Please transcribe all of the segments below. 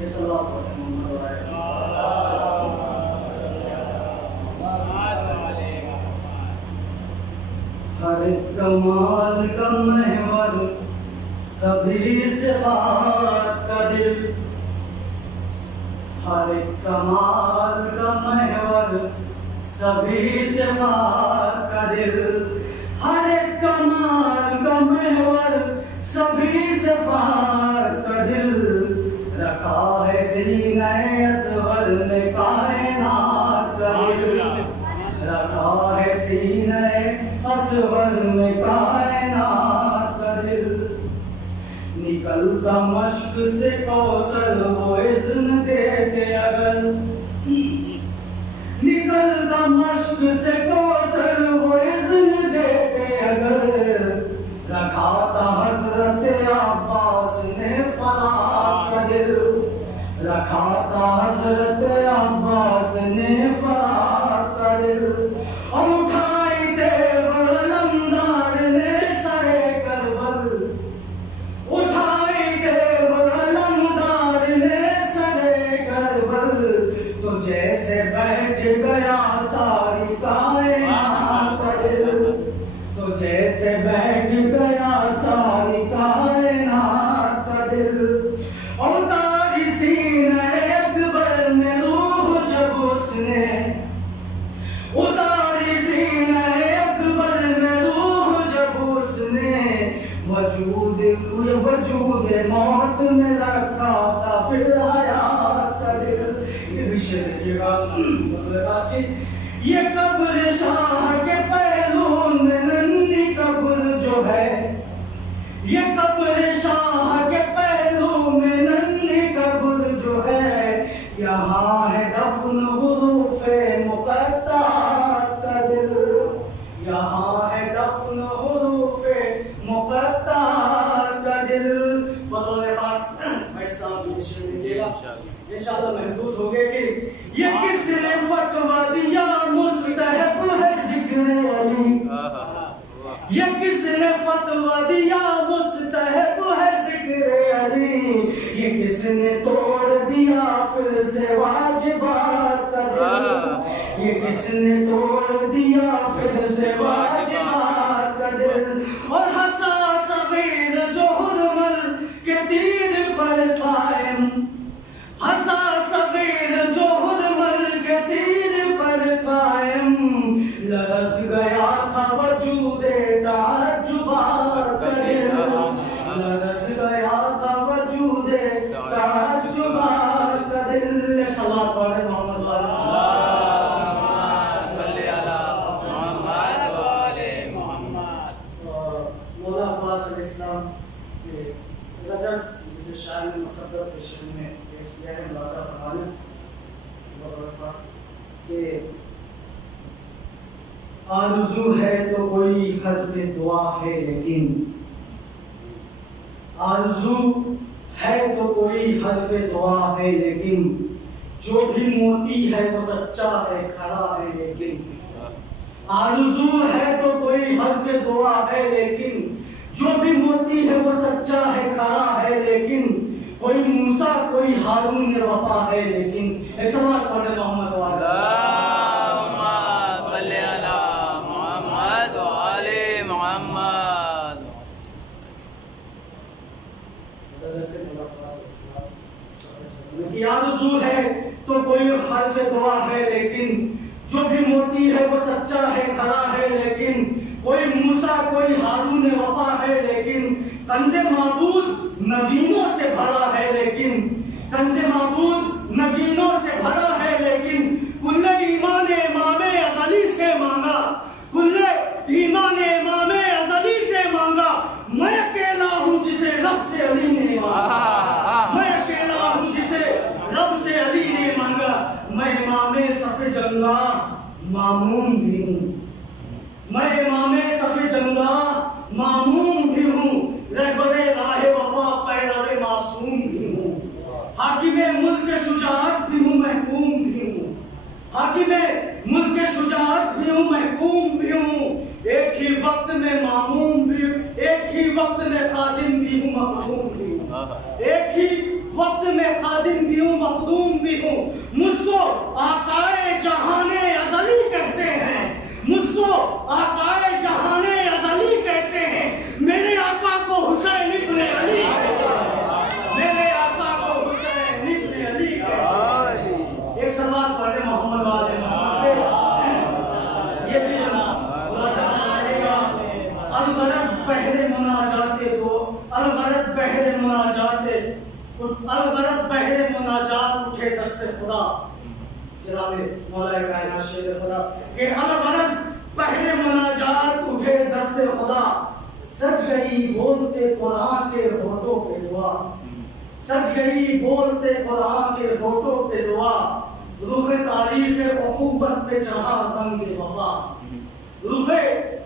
ہر کمال کا محور سبھی صفات کا دل، ہر کمال کا محور سبھی صفات کا دل، ہر کمال کا محور سبھی صفات کا دل، رکھا ہے سینہ اصغر میں کائنات کا دل، رکھا ہے سینہ اصغر میں کائنات کا دل، نکلتا مشق سے کوثر وہ اذن دے کے اگر، نکلتا مشق سے کوثر وہ اذن دے کے اگر، رکھا تھا حضرت عباس نے فراق کا دل، رکھا تھا حضرت عباس نے فراق کا دل، اور اٹھائی تھے علمدار نے سرے کربل، اٹھائی تھے علمدار نے سرے کربل، تو جیسے بیٹھ گیا ساری کائنات کا دل، تو جیسے بیٹھ گیا ساری کائنات کا دل، اور تاری سینہ اکبر میں روح جب اس نے، اتاری سینہ اکبر میں روح جب اس نے، وجود موت میں رکھا تھا پھر حیات کا دل۔ یہ بھی شعر دیکھیے گا، یہ قبر شاہ کے پہلو میں نندی کا گل جو ہے، یہ قبر شاہ کے پہلو میں نندی کا گل جو ہے، یہاں ہے دفن حروف مقطعات کا دل، یہاں ہے دفن حروف مقطعات کا دل۔ بطور خاص بھائی صاحب یہ شعر دیکھیے گا، انشاءاللہ محفوظ ہوگے کہ یہ کس نے فتویٰ دیا مستحب ہے ذکر علی، یہ کس نے فتویٰ دیا مستحب ہے ذکر علی، یہ کس نے توڑ دیا پھر سے واجبات کا دل، یہ کس نے توڑ دیا پھر سے واجبات کا دل، اور حساس صغیر جو حرمل کے تیر پر قائم، حساس صغیر جو حرمل کے تیر پر قائم، لرز گیا تھا وجود تعجبات کا دل، لرز گیا تھا وجود تعجبات کا دل۔ صلاۃ پڑھے محمد صلی اللہ محمد وآلِ محمد۔ مولا عباس علیہ السلام کے رجز جسے شاعر نے مصدق کے شعر میں پیش کیا ہے، ملاحظہ فرمانے کہ آرزو ہے تو کوئی حرف دعا ہے لیکن، آرزو ہے تو کوئی حرف دعا ہے لیکن، جو بھی موتی ہے وہ سچا ہے کھڑا ہے لیکن، آرزو ہے تو کوئی حرف دعا ہے لیکن، جو بھی موتی ہے وہ سچا ہے کھڑا ہے لیکن، کوئی موسیٰ کوئی ہارون وفا ہے لیکن۔ ایسا بات پڑھے محمد اللہم صلی علی محمد وآلِ محمد۔ کہ آرزو ہے تو کوئی حرف دعا ہے لیکن، جو بھی موتی ہے وہ سچا ہے کھڑا ہے لیکن، کوئی موسیٰ کوئی ہارون وفا ہے لیکن، کنز معبود نگینوں سے بھرا ہے لیکن، کنز معبود نگینوں سے بھرا ہے لیکن، کل ایمان امام ازلی سے مانگا، کل ایمان امام ازلی سے مانگا، میں اکیلا ہوں جسے رب سے علی نے مانگا، میں اکیلا ہوں جسے رب سے علی نے مانگا، میں امام صف جنگا معموم بھی ہوں، میں امام صف جنگا معموم بھی ہوں، رہبر راہ وفا پیرو معصوم بھی ہوں، حاکم ملک شجاعت بھی ہوں محکوم بھی ہوں، حاکم ملک شجاعت بھی ہوں محکوم بھی ہوں، ایک ہی وقت میں معموم بھی ہوں، ایک ہی وقت میں خادم بھی ہوں محکوم بھی ہوں، ایک ہی وقت میں خادم بھی ہوں مخدوم بھی ہوں. مجھ کو آقائے جہان ازلی کہتے ہیں, مجھ کو آقائے جہان ازلی کہتے ہیں. میرے آقا کو حسین ابن علی کہتے ہیں, میرے آقا کو حسین ابن علی کہتے ہیں. ایک سوال پڑھے محمد والے محمد, یہ بھی خلاصہ سنائے گا. الغرض بہر مناجات دو, الغرض بہر مناجات, الغرض بہر مناجات اٹھے دست خدا. جناب مولا کائنات شیر خدا کہ الغرض بہر مناجات اٹھے دست خدا. سج گئی بولتے قرآن کے ہونٹوں پہ دعا, سج گئی بولتے قرآن کے ہونٹوں پہ دعا. رخ تاریخ اخوت پہ چڑھا رنگ وفا, رخ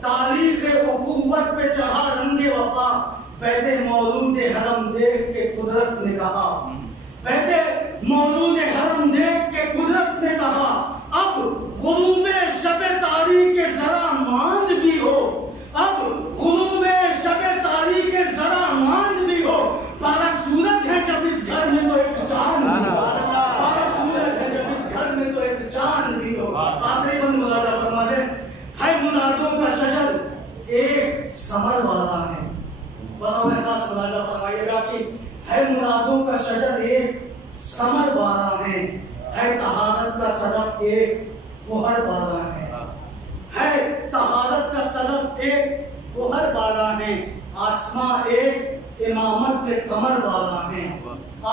تاریخ اخوت پہ چڑھا رنگ وفا. بیت مولود حرم دیکھ کے قدرت نے کہا, بیت مولود حرم دیکھ کے قدرت نے کہا, اب غروب شب تاریک ذرا ماند بھی ہو, اب غروب شب تاریک ذرا ماند بھی ہو. پارا سورج ہے جب اس گھر میں تو ایک چاند بھی ہو, پارا سورج ہے جب اس گھر میں تو ایک چاند بھی ہو. آخری بند ملاحظہ فرما دیں, ہے منادوں کا شجر ایک ثمر والا ہے. بڑا خاص ملاحظہ فرمائیے گا کہ ہے منادوں کا شجر ایک ثمر والا ہے, طہارت کا صدف ایک گوہر والا ہے طہارت کا صدف ایک گوہر والا ہے. آسماں ایک امامت کے کمر والا ہے,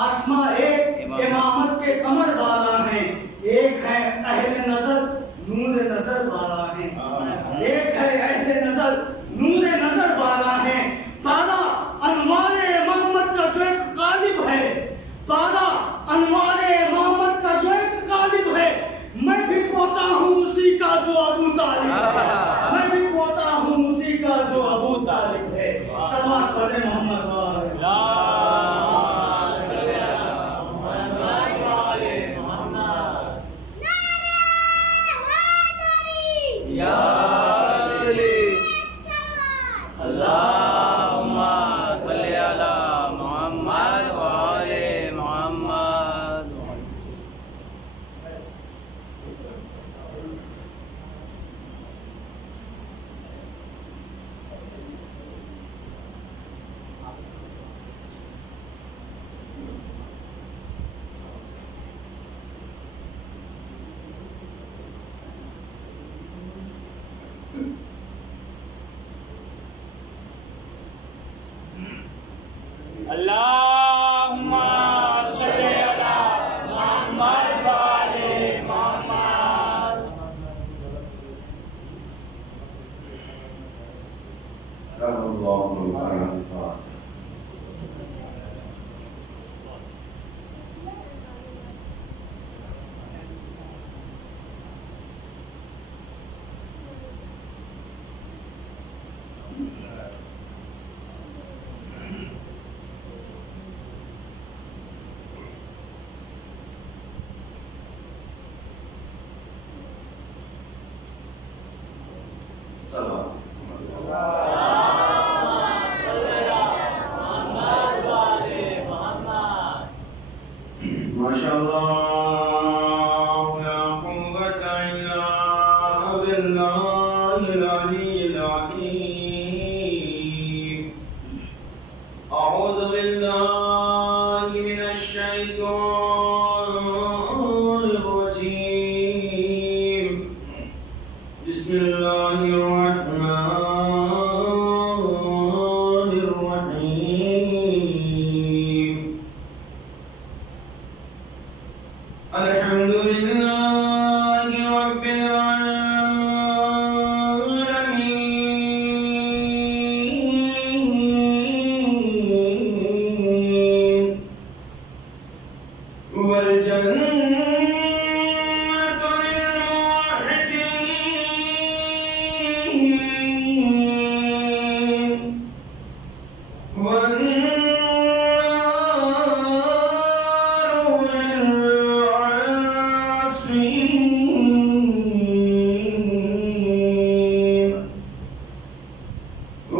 آسماں ایک امامت کے کمر والا ہے. ایک ہے اہل نظر نور نظر والا ہے, ایک ہے اہل نظر نور نظر والا ہے. پادا انوار امامت کا جو ایک غالب ہے, پادا انوار امامت کا جو ایک غالب ہے. میں بھی پوتا ہوں اسی کا جو ابو طالب ہے, میں بھی پوتا ہوں اسی کا جو ابو طالب ہے. سلام پڑھے محمد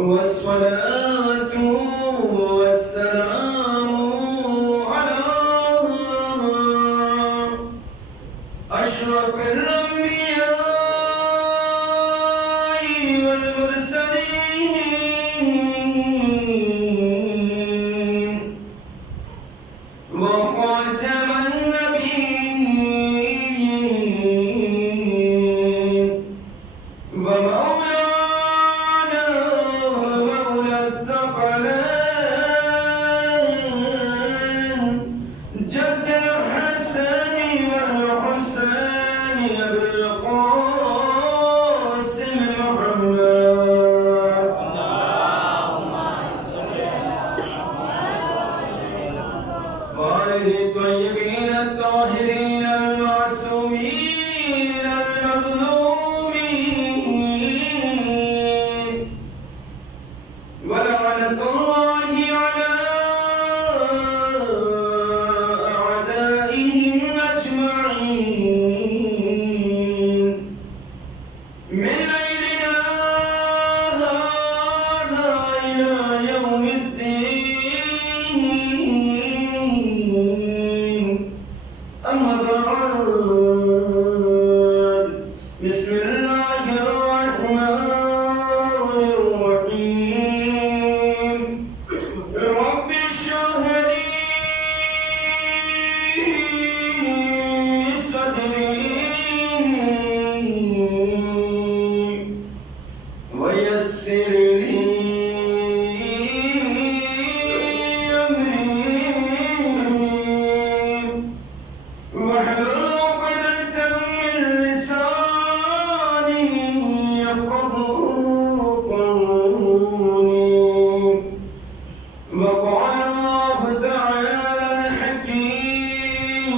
والصلاة والسلام على وقال الله تعالى الحكيم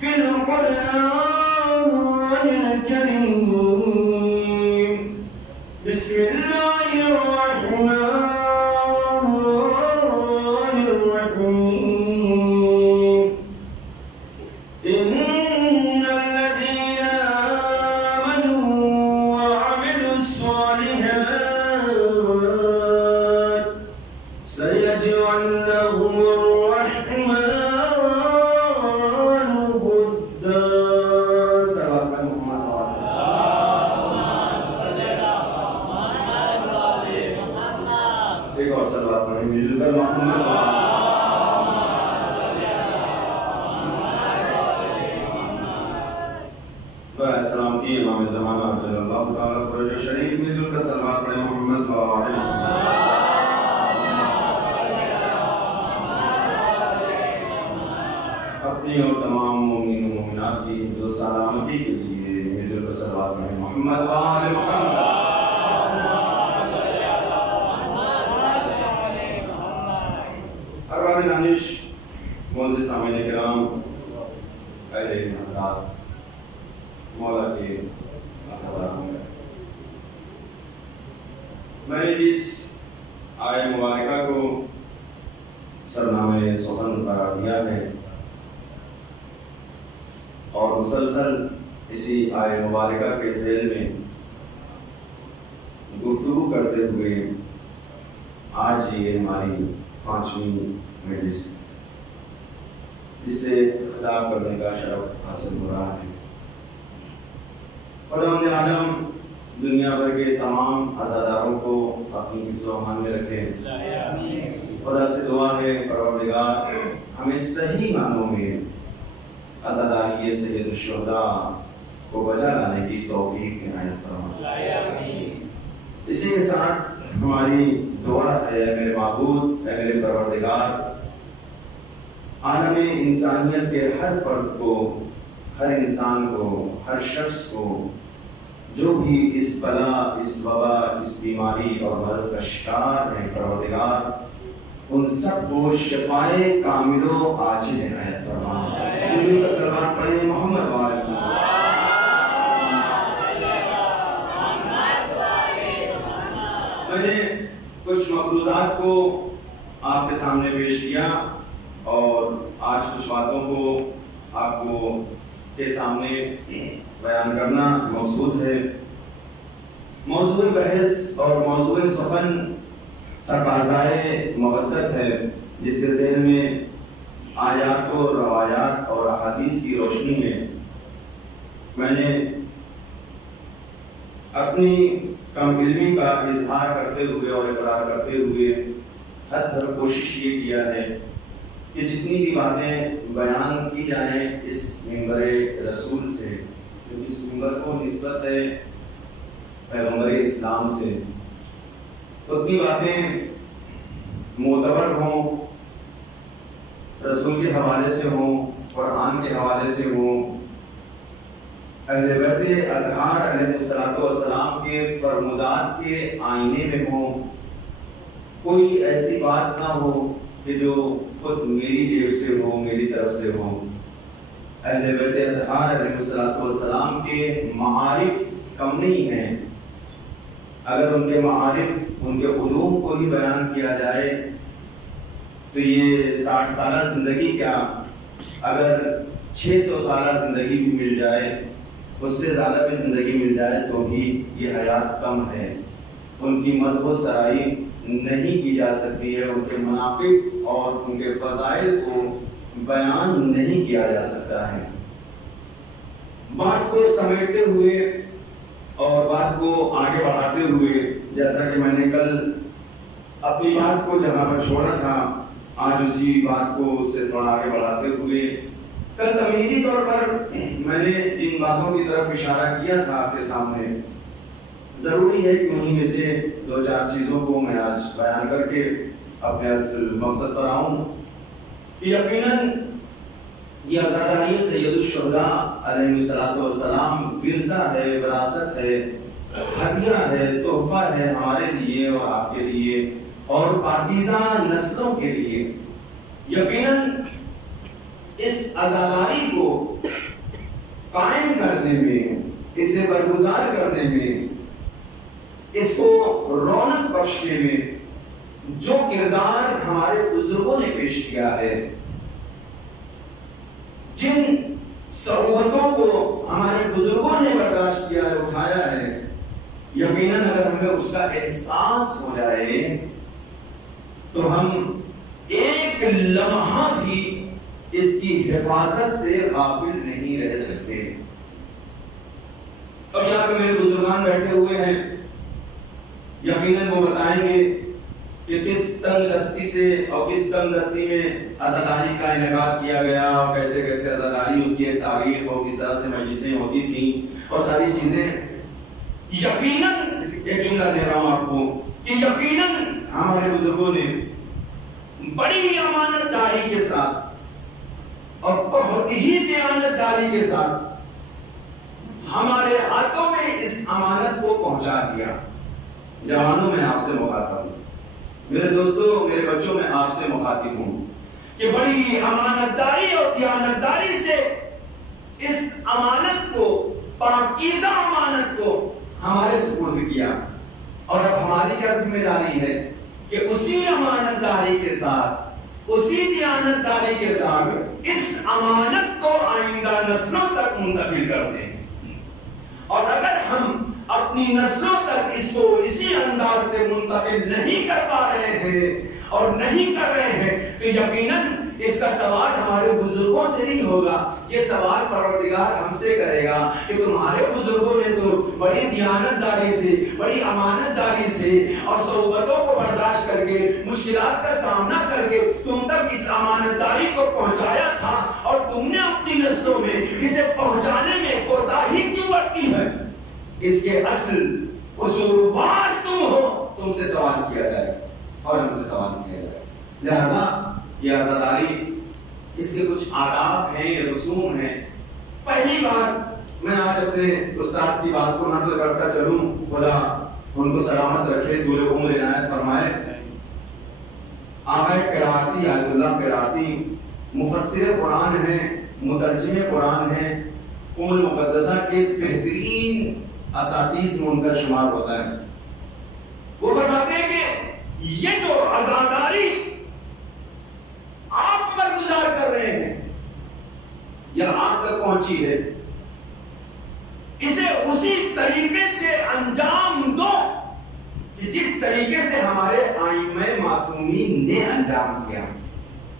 في القرآن الكريم بسم الله الرحمن الرحيم إن الذين آمنوا وعملوا الصالحات سيجعل لهم الرحمن ودا. صلوات محمد ایک اور صلوات پڑھیں مل کر محمد السلام کی امام زمانہ صلی اللہ تعالیٰ فرج شریف مل کر صلوات پڑھیں محمد وعلى اپنی اور تمام مومنین و مومنات کی حفظ و سلامتی کے لیے مل کر صلوات پڑھیں محمد وعلى محمد. ارباب دانش معزز سامعین کرام اہل حضرات مولا کے محترم، میں نے اس آیہ مبارکہ کو سرنامہ سخن قرار دیا ہے اور مسلسل اسی آیہ مبارکہ کے ذیل میں گفتگو کرتے ہوئے آج یہ ہماری 5ویں مجلس جس سے خطاب کرنے کا شرف حاصل ہو رہا ہے. خداوند عالم دنیا بھر کے تمام عزاداروں کو اپنی حفظ و امان میں رکھے. خدا سے دعا ہے پروردگار ہمیں صحیح معنوں میں عزاداری سید الشہداء کو بجا لانے کی توفیق عنایت فرمائے. اسی کے ساتھ ہماری دعا ہے میرے معبود اے میرے پروردگار عالم انسانیت کے ہر فرد کو، ہر انسان کو، ہر شخص کو جو بھی اس بلا، اس وبا، اس بیماری اور مرض کا شکار ہے پروردگار ان سب کو شفائے کامل و عاجل عنایت فرما. صلوات پڑھیں محمد وعلى میں نے کچھ مفروضات کو آپ کے سامنے پیش کیا اور آج کچھ باتوں کو آپ کو کے سامنے بیان کرنا مقصود ہے. موضوع بحث اور موضوع سخن تقاضائے مودت ہے جس کے ذیل میں آیات و روایات اور احادیث کی روشنی میں نے اپنی کم علمی کا اظہار کرتے ہوئے اور اقرار کرتے ہوئے حد تک کوشش یہ کیا ہے کہ جتنی بھی باتیں بیان کی جائیں اس منبر رسول سے، جو اس منبر کو نسبت ہے پیغمبر اسلام سے، اتنی باتیں معتبر ہوں، رسول کے حوالے سے ہوں، قرآن کے حوالے سے ہوں، اہل بیت اطہار علیہ السلام کے فرمودات کے آئینے میں ہوں. کوئی ایسی بات نہ ہو کہ جو خود میری جیب سے ہو، میری طرف سے ہو. اہل بیت اطہار علیہ السلام کے معارف کم نہیں ہیں. اگر ان کے معارف، ان کے علوم کو ہی بیان کیا جائے تو یہ 60 سالہ زندگی کیا، اگر 600 سالہ زندگی بھی مل جائے، اس سے زیادہ بھی زندگی مل جائے تو بھی یہ حیات کم ہے. ان کی مدح و سرائی نہیں کی جا سکتی ہے، ان کے مناقب اور ان کے فضائل کو بیان نہیں کیا جا سکتا ہے. بات کو سمیٹتے ہوئے اور بات کو آگے بڑھاتے ہوئے، جیسا کہ میں نے کل اپنی بات کو جہاں پر چھوڑا تھا آج اسی بات کو اس سے تھوڑا آگے بڑھاتے ہوئے، کل تمہیدی طور پر میں نے جن باتوں کی طرف اشارہ کیا تھا آپ کے سامنے، ضروری ہے کہ انہی میں سے 2-4 چیزوں کو میں آج بیان کر کے اپنے اصل مقصد پر آؤں. یقیناً یہ عزاداری سید الشہداء علیہ السلام ورثہ ہے، وراثت ہے، ہدیہ ہے، تحفہ ہے ہمارے لیے اور آپ کے لیے اور پاکیزہ نسلوں کے لیے یقیناً اس عزاداری کو قائم کرنے میں، اسے برگزار کرنے میں، اس کو رونق بخشنے میں جو کردار ہمارے بزرگوں نے پیش کیا ہے، جن صعوبتوں کو ہمارے بزرگوں نے برداشت کیا ہے، اٹھایا ہے، یقیناً اگر ہمیں اس کا احساس ہو جائے تو ہم ایک لمحہ بھی اس کی حفاظت سے غافل نہیں رہ سکتے۔ اور یہاں پہ میرے بزرگان بیٹھے ہوئے ہیں، یقیناً وہ بتائیں گے کہ کس تنگ دستی سے اور کس تنگ دستی میں عزاداری کا انعقاد کیا گیا اور کیسے کیسے عزاداری اس کی ایک تاریخ اور کس طرح سے مجلسیں ہوتی تھیں اور ساری چیزیں۔ یقیناً ایک جملہ دے رہا ہوں آپ کو کہ یقیناً ہمارے بزرگوں نے بڑی امانت داری کے ساتھ اور بہت ہی دیانت داری کے ساتھ ہمارے ہاتھوں میں اس امانت کو پہنچا دیا۔ جوانوں میں آپ سے مخاطب ہوں، میرے دوستوں، میرے بچوں میں آپ سے مخاطب ہوں کہ بڑی امانت داری اور دیانت داری سے اس امانت کو، پاکیزہ امانت کو ہمارے سپرد کیا، اور اب ہماری کیا ذمہ داری ہے کہ اسی امانت داری کے ساتھ، اسی دیانت داری کے ساتھ اس امانت کو آئندہ نسلوں تک منتقل کر دیں۔ اور اگر ہم اپنی نسلوں تک اس کو اسی انداز سے منتقل نہیں کر پا رہے ہیں اور نہیں کر رہے ہیں تو یقیناً اس کا سوال ہمارے بزرگوں سے نہیں ہوگا، یہ سوال پروردگار ہم سے کرے گا کہ تمہارے بزرگوں نے تو بڑی دیانت داری سے، بڑی امانت داری سے اور صعوبتوں کو برداشت کر کے، مشکلات کا سامنا کر کے تم تک اس امانت داری کو پہنچایا تھا، اور تم نے اپنی نسلوں میں اسے پہنچانے میں کوتاہی کیوں برتی ہے؟ اس کے اصل قصوروار تم ہو، تم سے سوال کیا جائے اور ہم سے سوال کیا جائے۔ لہذا یہ عزاداری، اس کے کچھ آداب ہیں، یہ رسوم ہیں۔ پہلی بات، میں آج اپنے استاد کی بات کو نقل کرتا چلوں، خدا ان کو سلامت رکھے، طول عمر عنایت فرمائے۔ آقا قراتی، آیت اللہ قراتی مفسر قرآن ہیں، مترجم قرآن ہیں، ام المقدسہ کے بہترین اساتذہ میں ان کا شمار ہوتا ہے۔ وہ فرماتے ہیں کہ یہ جو عزاداری آپ پر گزار کر رہے ہیں یا آپ تک پہنچی ہے، اسے اسی طریقے سے انجام دو کہ جس طریقے سے ہمارے ائمہ معصومین نے انجام دیا۔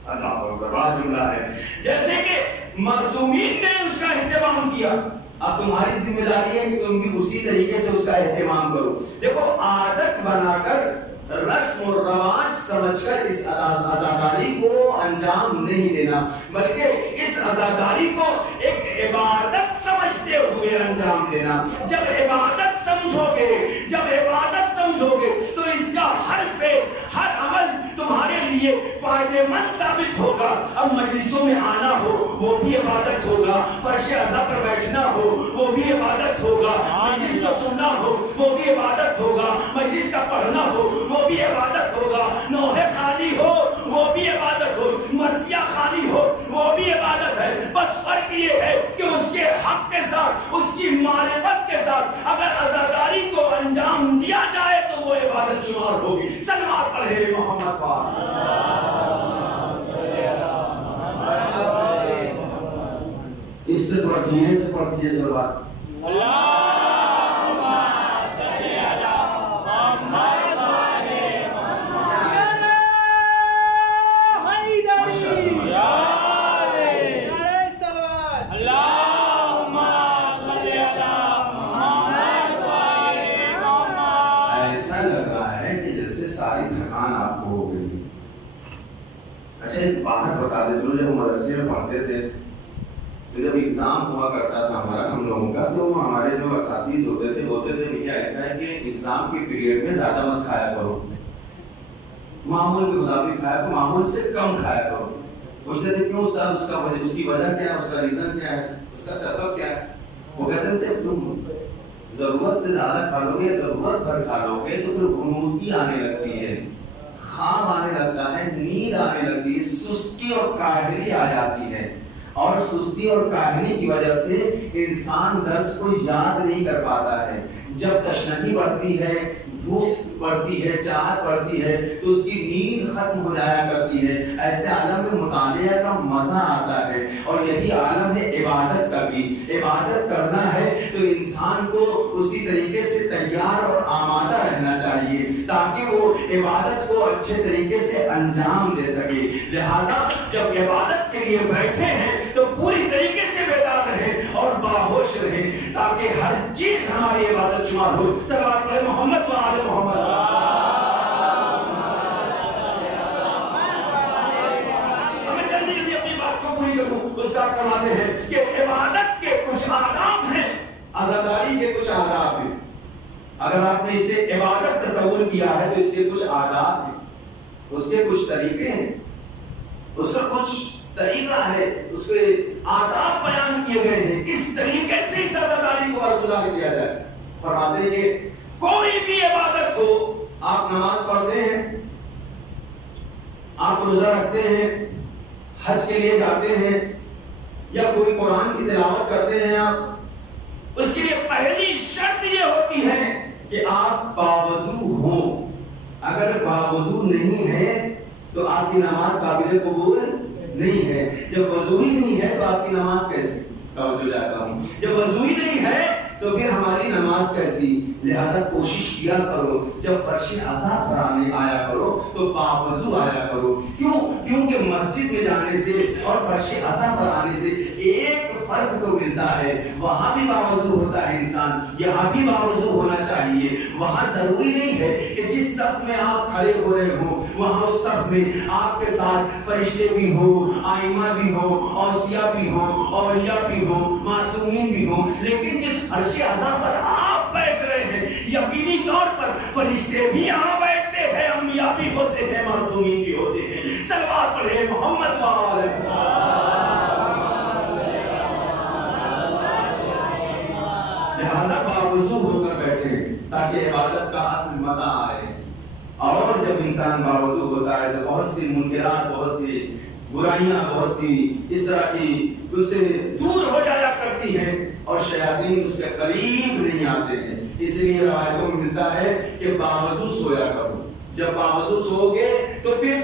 اللہ اکبر، بڑا جملہ ہے۔ جیسے کہ معصومین نے اس کا اہتمام کیا، اب تمہاری ذمہ داری ہے کہ تم بھی اسی طریقے سے اس کا اہتمام کرو۔ دیکھو، عادت بنا کر، رسم و رواج سمجھ کر اس عزاداری کو انجام نہیں دینا، بلکہ اس عزاداری کو ایک عبادت سمجھتے ہوئے انجام دینا۔ جب عبادت سمجھو گے تو اس کا ہر فعل، ہر عمل تمہارے لیے فائدہ مند ثابت ہوگا۔ اب مجلسوں میں آنا ہو وہ بھی عبادت ہوگا، فرش عزا پر بیٹھنا ہو وہ بھی عبادت ہوگا، مجلس کو سننا ہو وہ بھی عبادت ہوگا، مجلس کا پڑھنا ہو وہ بھی عبادت ہوگا، نوحہ خانی ہو وہ بھی عبادت ہو، مرثیہ خانی ہو وہ بھی عبادت ہے۔ بس فرق یہ ہے کہ اس کے حق کے ساتھ، اس کی معرفت کے ساتھ اگر عزاداری کو انجام دیا جائے تو وہ عبادت شمار ہوگی۔ سلوات پڑھے محمد پاک۔ اس سے تھوڑا دھیرے سے پڑھ دیجیے سلوات۔ باہر بتا دے، جب ہم مدرسے میں پڑھتے تھے تو جب ایگزام ہوا کرتا تھا ہمارا، ہم لوگوں کا، تو ہمارے جو اساتذہ ہوتے تھے بھیا ایسا ہے کہ ایگزام کے پیریڈ میں زیادہ مت کھایا کرو، معمول کے مطابق کھایا کرو، معمول سے کم کھایا کرو۔ پوچھتے تھے کیوں استاد، اس کی وجہ کیا ہے، اس کا ریزن کیا ہے، اس کا سبب کیا ہے؟ وہ کہتے تھے تم ضرورت سے زیادہ کھا لو گے، ضرورت بھر کھا لو گے تو پھر غنودگی آنے لگتی ہے، خواب آنے لگتا ہے، نیند آنے لگتی ہے، سستی اور کاہلی آ جاتی ہے، اور سستی اور کاہلی کی وجہ سے انسان درس کو یاد نہیں کر پاتا ہے۔ جب تشنگی بڑھتی ہے، بھوک بڑھتی ہے، چاہت بڑھتی ہے، تو اس کی نیند ختم ہو جایا کرتی ہے۔ ایسے عالم میں مطالعہ کا مزہ آتا ہے، اور یہی عالم ہے عبادت کا بھی۔ عبادت کرنا ہے تو انسان کو اسی طریقے سے تیار اور آمادہ رہنا چاہیے، تاکہ وہ عبادت کو اچھے طریقے سے انجام دے سکے۔ لہذا جب عبادت کے لیے بیٹھے ہیں تو پوری طریقے سے بیدار رہیں اور باہوش رہیں، تاکہ ہر چیز ہماری عبادت شمار ہو۔ صلوات پڑھیں محمد و آل محمد۔ ہمیں جلدی جلدی اپنی بات کو پوری کروں۔ استاد فرماتے ہیں کہ عبادت کے کچھ آداب ہیں، عزاداری کے کچھ آداب ہیں۔ اگر آپ نے اسے عبادت تصور کیا ہے تو اس کے کچھ آداب ہیں، اس کے کچھ طریقے ہیں، اس کا کچھ طریقہ ہے، اس کے آداب بیان کیے گئے ہیں، کس طریقے سے اس عزاداری کو برگزار کیا جائے۔ فرماتے ہیں کہ کوئی بھی عبادت ہو، آپ نماز پڑھتے ہیں، آپ روزہ رکھتے ہیں، حج کے لیے جاتے ہیں، یا کوئی قرآن کی تلاوت کرتے ہیں آپ، اس کے لیے پہلی شرط یہ ہوتی ہے کہ آپ باوضو ہوں۔ اگر باوضو نہیں ہے تو آپ کی نماز قابل قبول نہیں ہے۔ جب وضو ہی نہیں ہے تو آپ کی نماز کیسی؟ توجہ چاہتا ہوں، جب وضو ہی نہیں ہے تو پھر ہماری نماز کیسی؟ لہذا کوشش کیا کرو جب فرش عزا پر آیا کرو تو باوضو آیا کرو۔ کیونکہ مسجد میں جانے سے اور فرش عزا پر آنے سے ایک فرق تو ملتا ہے، وہاں بھی باوضو ہوتا ہے انسان، یہاں بھی باوضو ہونا چاہیے۔ وہاں ضروری نہیں ہے کہ جس صف میں آپ کھڑے ہو رہے ہو وہاں اس صف میں آپ کے ساتھ فرشتے بھی ہوں، آئمہ بھی ہوں، اوصیاء بھی ہوں، اولیاء بھی ہوں، معصومین بھی ہوں، لیکن جس فرش عزا پر آپ بیٹھ رہے ہیں یقینی طور پر فرشتے بھی یہاں بیٹھتے ہیں، انبیاء بھی ہوتے ہیں، معصومین بھی ہوتے ہیں۔ صلوات پڑھیں محمد و آل محمد۔ لہذا باوضو ہو کر بیٹھے تاکہ عبادت کا اصل مزہ آئے۔ اور جب انسان باوضو ہوتا ہے تو بہت سی منکرات، بہت سی برائیاں، بہت سی اس طرح کی اس سے دور ہو جایا کرتی ہیں، اور شیاطین اس کے قریب نہیں آتے ہیں۔ اس لیے روایتوں میں ملتا ہے کہ باوضو سویا کرو۔ جب باوضو سو گے تو پھر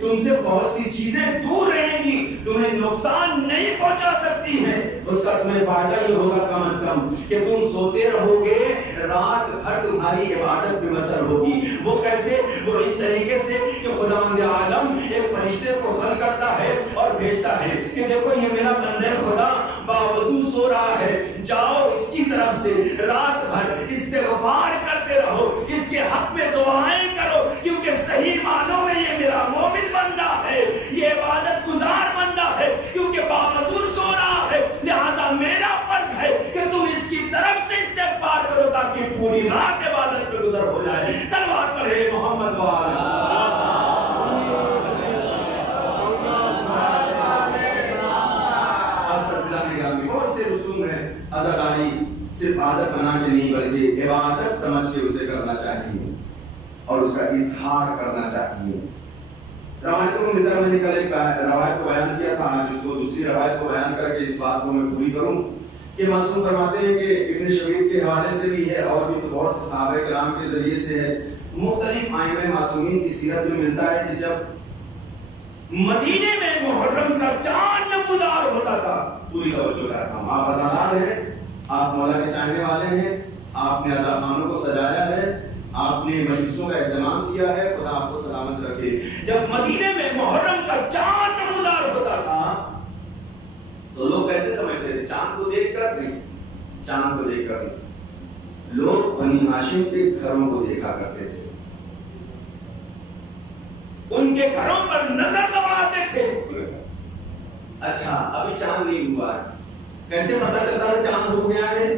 تم سے بہت سی چیزیں دور رہیں گی، تمہیں نقصان نہیں پہنچا سکتی ہیں۔ اس کا تمہیں فائدہ یہ ہوگا کم از کم کہ تم سوتے رہو گے، رات بھر تمہاری عبادت میں بسر ہوگی۔ وہ کیسے؟ وہ اس طریقے سے کہ خداوند عالم ایک فرشتے کو خلق کرتا ہے اور بھیجتا ہے کہ دیکھو یہ میرا بندہ خدا باوضو سو رہا ہے، جاؤ اس کی طرف سے رات بھر استغفار کرتے رہو، اس کے حق میں دعائیں کرو، کیونکہ صحیح معنوں میں یہ میرا مومن بندہ ہے، یہ عبادت گزار بندہ ہے، کیونکہ باوضو سو رہا ہے۔ لہذا میرا فرض ہے کہ تم اس کی طرف سے استغفار کرو تاکہ پوری رات عبادت میں گزر ہو جائے۔ صلوات پڑھیں محمد و آل محمد۔ بہت سے رسوم ہیں، عزاداری صرف عادت بنا کے نہیں بلکہ عبادت سمجھ کے اسے کرنا چاہیے اور اس کا اظہار کرنا چاہیے۔ روایتوں میں ملتا ہے، میں نے کل ایک روایت کو بیان کیا تھا، آج اس کو دوسری روایت کو بیان کر کے اس بات کو میں پوری کروں کہ معصوم فرماتے ہیں کہ ابن شبیر کے حوالے سے بھی ہے اور بھی تو بہت سے صحابہ کرام کے ذریعے سے ہے، مختلف ائمہ معصومین کی سیرت میں ملتا ہے کہ جب مدینے میں محرم کا چاند نمودار ہوتا تھا، پوری توجہ چاہتا ہوں، آپ عزادار ہیں، آپ مولا کے چاہنے والے ہیں، آپ نے عزاخانوں کو سجایا ہے، آپ نے مجلسوں کا اہتمام کیا ہے، خدا آپ کو سلامت رکھے۔ جب مدینے میں محرم کا چاند نمودار ہوتا تھا تو لوگ کیسے سمجھتے تھے؟ چاند کو دیکھ کر نہیں، چاند کو دیکھ کر نہیں، لوگ بنی ہاشم کے گھروں کو دیکھا کرتے تھے، ان کے گھروں پر نظر دوڑاتے تھے۔ اچھا ابھی چاند نہیں ہوا ہے، کیسے پتہ چلتا ہے چاند ہو گیا ہے؟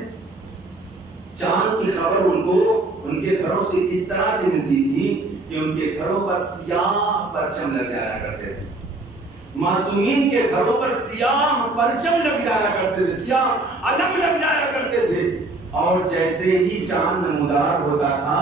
چاند کی خبر ان کو ان کے گھروں سے اس طرح سے ملتی تھی کہ ان کے گھروں پر سیاہ پرچم لگ جایا کرتے تھے، معصومین کے گھروں پر سیاہ پرچم لگ جایا کرتے تھے، سیاہ علم لگ جایا کرتے تھے۔ اور جیسے ہی چاند نمودار ہوتا تھا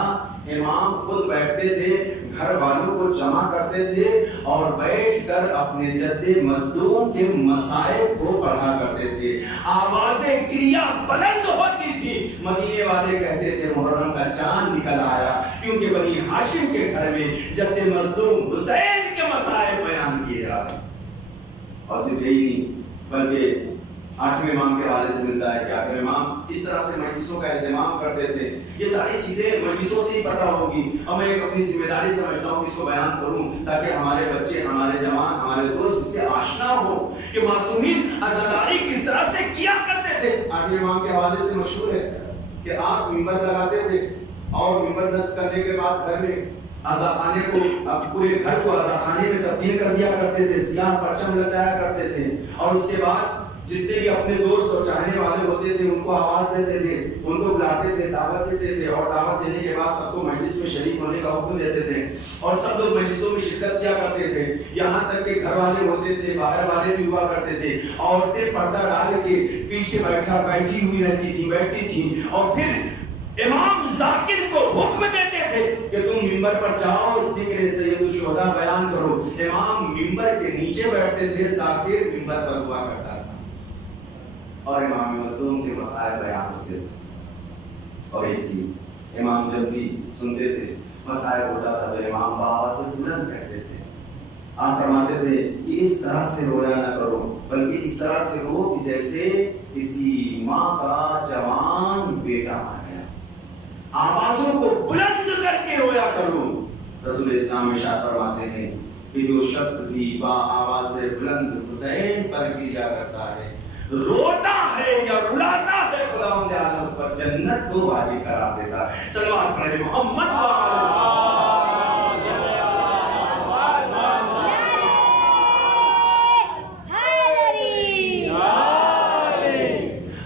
امام خود بیٹھتے تھے گھر والوں کو جمع کرتے تھے اور بیٹھ کر اپنے جد مظلوم کے مصائب کو پڑھا کرتے تھے. آوازیں گریا بلند ہوتی تھی. مدینے والے کہتے تھے محرم کا چاند نکل آیا, کیونکہ بنی ہاشم کے گھر میں جد مظلوم حسین کے مصائب بیان کیے جا رہے. اور صرف یہی نہیں بلکہ 8ویں امام کے حوالے سے ملتا ہے کہ 8ویں امام اس طرح سے مجلسوں کا اہتمام کرتے تھے. یہ ساری چیزیں مجلسوں سے ہی پتہ ہوگی, اور میں ایک اپنی ذمہ داری سمجھتا ہوں کہ اس کو بیان کروں تاکہ ہمارے بچے, ہمارے جوان, ہمارے دوست اس سے آشنا ہو کہ معصومین عزاداری کس طرح سے کیا کرتے تھے. 8ویں امام کے حوالے سے مشہور ہے کہ آپ منبر لگاتے تھے اور منبر نصب کرنے کے بعد گھر میں عزا خانے کو, پورے گھر کو عزا خانے میں تبدیل کر دیا کرتے تھے, سیاہ پرچم لگایا کرتے تھے, اور اس کے بعد جتنے بھی اپنے دوست اور چاہنے والے ہوتے تھے ان کو آواز دیتے تھے, ان کو بلاتے تھے, دعوت دیتے تھے, اور دعوت دینے کے بعد سب کو مجلس میں شریک ہونے کا حکم دیتے تھے, اور سب لوگ مجلسوں میں شرکت کیا کرتے تھے. یہاں تک کہ گھر والے ہوتے تھے, باہر والے بھی ہوا کرتے تھے, عورتیں پردہ ڈال کے پیچھے بیٹھی ہوئی بیٹھتی تھیں, اور پھر امام ذاکر کو حکم دیتے تھے کہ تم ممبر پر جاؤ, ذکر سید الشہداء بیان کرو. امام ممبر کے نیچے بیٹھتے تھے, ذاکر ممبر پر ہوا کرتا تھا, اور امام مظلوم کے مسائل بیان ہوتے تھے. اور ایک چیز, امام جب بھی سنتے تھے مسائل ہوتا تھا تو امام بآواز سے بلند کہتے تھے. آپ فرماتے تھے کہ اس طرح سے رویا نہ کرو, بلکہ اس طرح سے رو کہ جیسے کسی ماں کا جوان بیٹا آ گیا. آوازوں کو بلند کر کے رویا کرو. رسول اسلام ارشاد فرماتے ہیں کہ جو شخص بھی با آواز بلند حسین پر گریا کرتا ہے, روتا ہے یا رلاتا ہے, خداوند عالم اس پر جنت کو واجب قرار دیتا ہے. صلوات پڑھیں محمد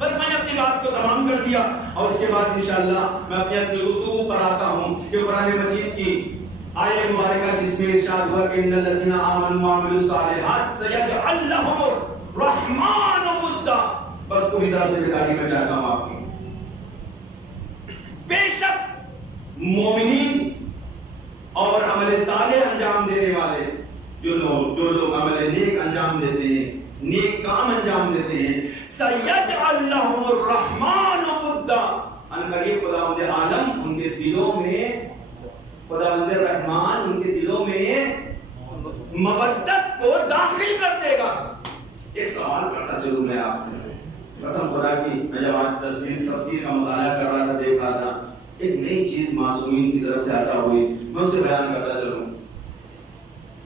بس میں نے اپنی بات کو تمام کر دیا, اور اس کے بعد انشاءاللہ میں اپنی اصل گفتگو پر آتا ہوں کہ قرآن مجید کی آیت مبارکہ جس میں ارشاد ہوا کہ ان الذین آمنوا وعملوا الصالحات سیجعل لهم الرحمن ودا. بس پوری طرح سے بیداری میں چاہتا ہوں آپ کی. بے شک مومنین اور عمل صالح انجام دینے والے جو لوگ عمل نیک انجام دیتے ہیں, نیک کام انجام دیتے ہیں, سیجعل لهم الرحمن ودا, ان قریب خداوند عالم ان کے دلوں میں, خداوند رحمان ان کے دلوں میں مودت کو داخل کر دے گا. ایک سوال کرتا چلوں میں آپ سے, قسم خدا کی میں جب آج تفسیر کا مطالعہ کر رہا تھا دیکھ رہا تھا ایک نئی چیز معصومین کی طرف سے عطا ہوئی, میں اسے بیان کرتا چلوں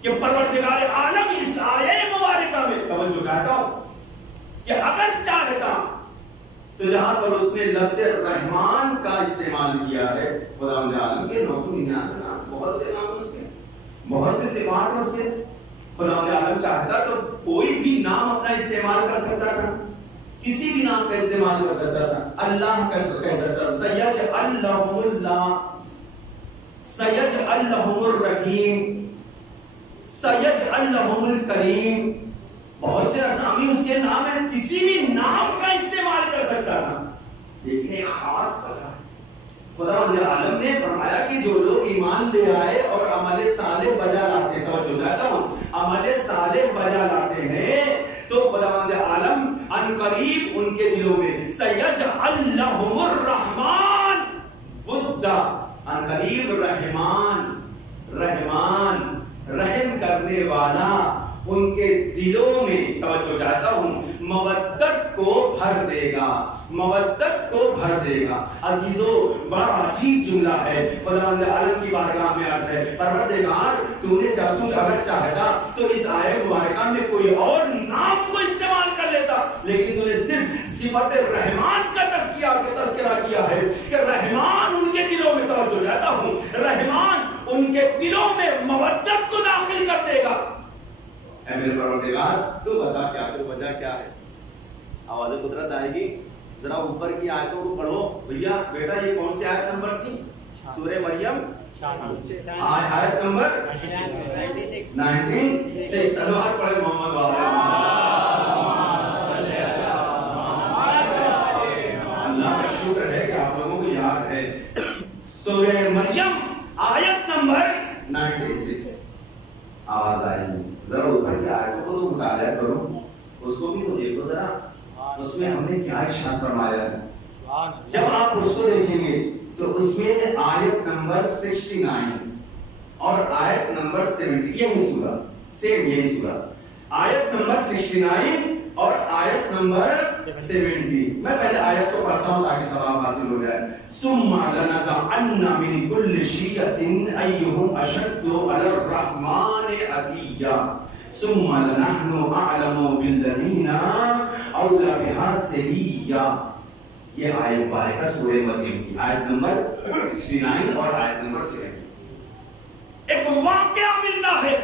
کہ پروردگار عالم اس آیے مبارکہ میں توجہ چاہتا ہوں کہ اگر چاہتا تو جہاں پر اس نے لفظ رحمان کا استعمال کیا ہے, خداوند عالم کے 999 نام, بہت سے نام اس کے, بہت سے صفات ہیں اس کے. خداوند عالم چاہتا تو کوئی بھی نام اپنا استعمال کر سکتا تھا, کسی بھی نام کا استعمال کر سکتا تھا. اللہ کہہ سکتا تھا سیجعل لهم اللہ, سیجعل لهم الرحیم, سیجعل لهم الکریم. بہت سے اسامی اس کے نام ہیں, کسی بھی نام کا استعمال کر سکتا تھا, لیکن ایک خاص وجہ خداوند عالم نے فرمایا کہ جو لوگ ایمان لے آئے اور عمل صالح بجا لاتے ہیں, توجہ چاہتا ہوں, عمل صالح بجا لاتے ہیں تو خداوند عالم ان قریب ان کے دلوں میں سیجعل لهم الرحمن ودا, ان قریب رحمان, رحمان رحم کرنے والا ان کے دلوں میں, توجہ چاہتا ہوں, مودت کو بھر دے گا, مودت کو بھر دے گا. عزیزو بڑا عجیب جملہ ہے, خداوند عالم کی بارگاہ میں عرض ہے پروردگار تو نے اگر چاہتا تو اس آیت مبارکہ میں کوئی اور نام کو استعمال کر لیتا, لیکن تو نے صرف صفت رحمان کا تذکرہ کیا ہے کہ رحمان ان کے دلوں میں, توجہ چاہتا ہوں, رحمان ان کے دلوں میں مودت کو داخل کر دے گا. اے میرے پروردگار تو بتا کیا, تو وجہ کیا ہے. آواز قدرت آئے گی, ذرا اوپر کی آیتوں کو پڑھو بھیا. بیٹا یہ کون سی آیت نمبر تھی؟ سورہ مریم آیت نمبر 96. صلوات پڑھے محمد والا. اللہ کا شکر ہے کہ آپ لوگوں کو یاد ہے. سورہ مریم آیت نمبر 96. آواز آئی ہے. ذرا اوپر کی آیتوں کو تو مطالعہ کرو, اس کو بھی تو دیکھو ذرا, اس میں ہم نے کیا ارشاد فرمایا ہے. جب آپ اس کو دیکھیں گے تو اس میں آیت نمبر 69 اور آیت نمبر 70 یہی سورہ, سیم یہی سورہ, آیت نمبر 69 اور آیت نمبر 70. میں پہلے آیت کو پڑھتا ہوں تاکہ ثواب حاصل ہو جائے. ثم لنزعن من كل شيعة أيهم أشد على الرحمن عتيا ثم لنحن أعلم بالذين أولى بها سريا. یہ آیت مبارکہ سورہ مریم کی آیت نمبر 69 اور آیت نمبر 70. ایک واقعہ ملتا ہے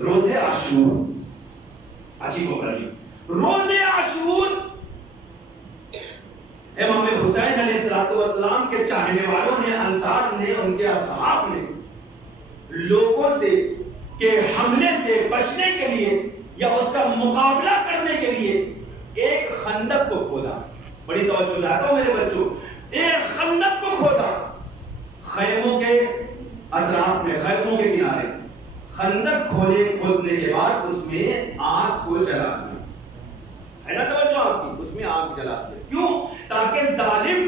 روزے عاشور. اچھی کو پڑھیے. روزے عاشور امام حسین علیہ السلام کے چاہنے والوں نے, انصار نے, ان کے اصحاب نے لوگوں سے کہ حملے سے بچنے کے لیے یا اس کا مقابلہ کرنے کے لیے ایک خندق کو کھودا. بڑی توجہ چاہتا ہوں میرے بچوں, ایک خندق کو کھودا خیموں کے اطراف میں, خیموں کے کنارے. خندق کھودنے کے بعد اس میں آگ کو جلا دیا. ہے نا توجہ آپ کی, اس میں آگ جلا دیا. کیوں؟ تاکہ ظالم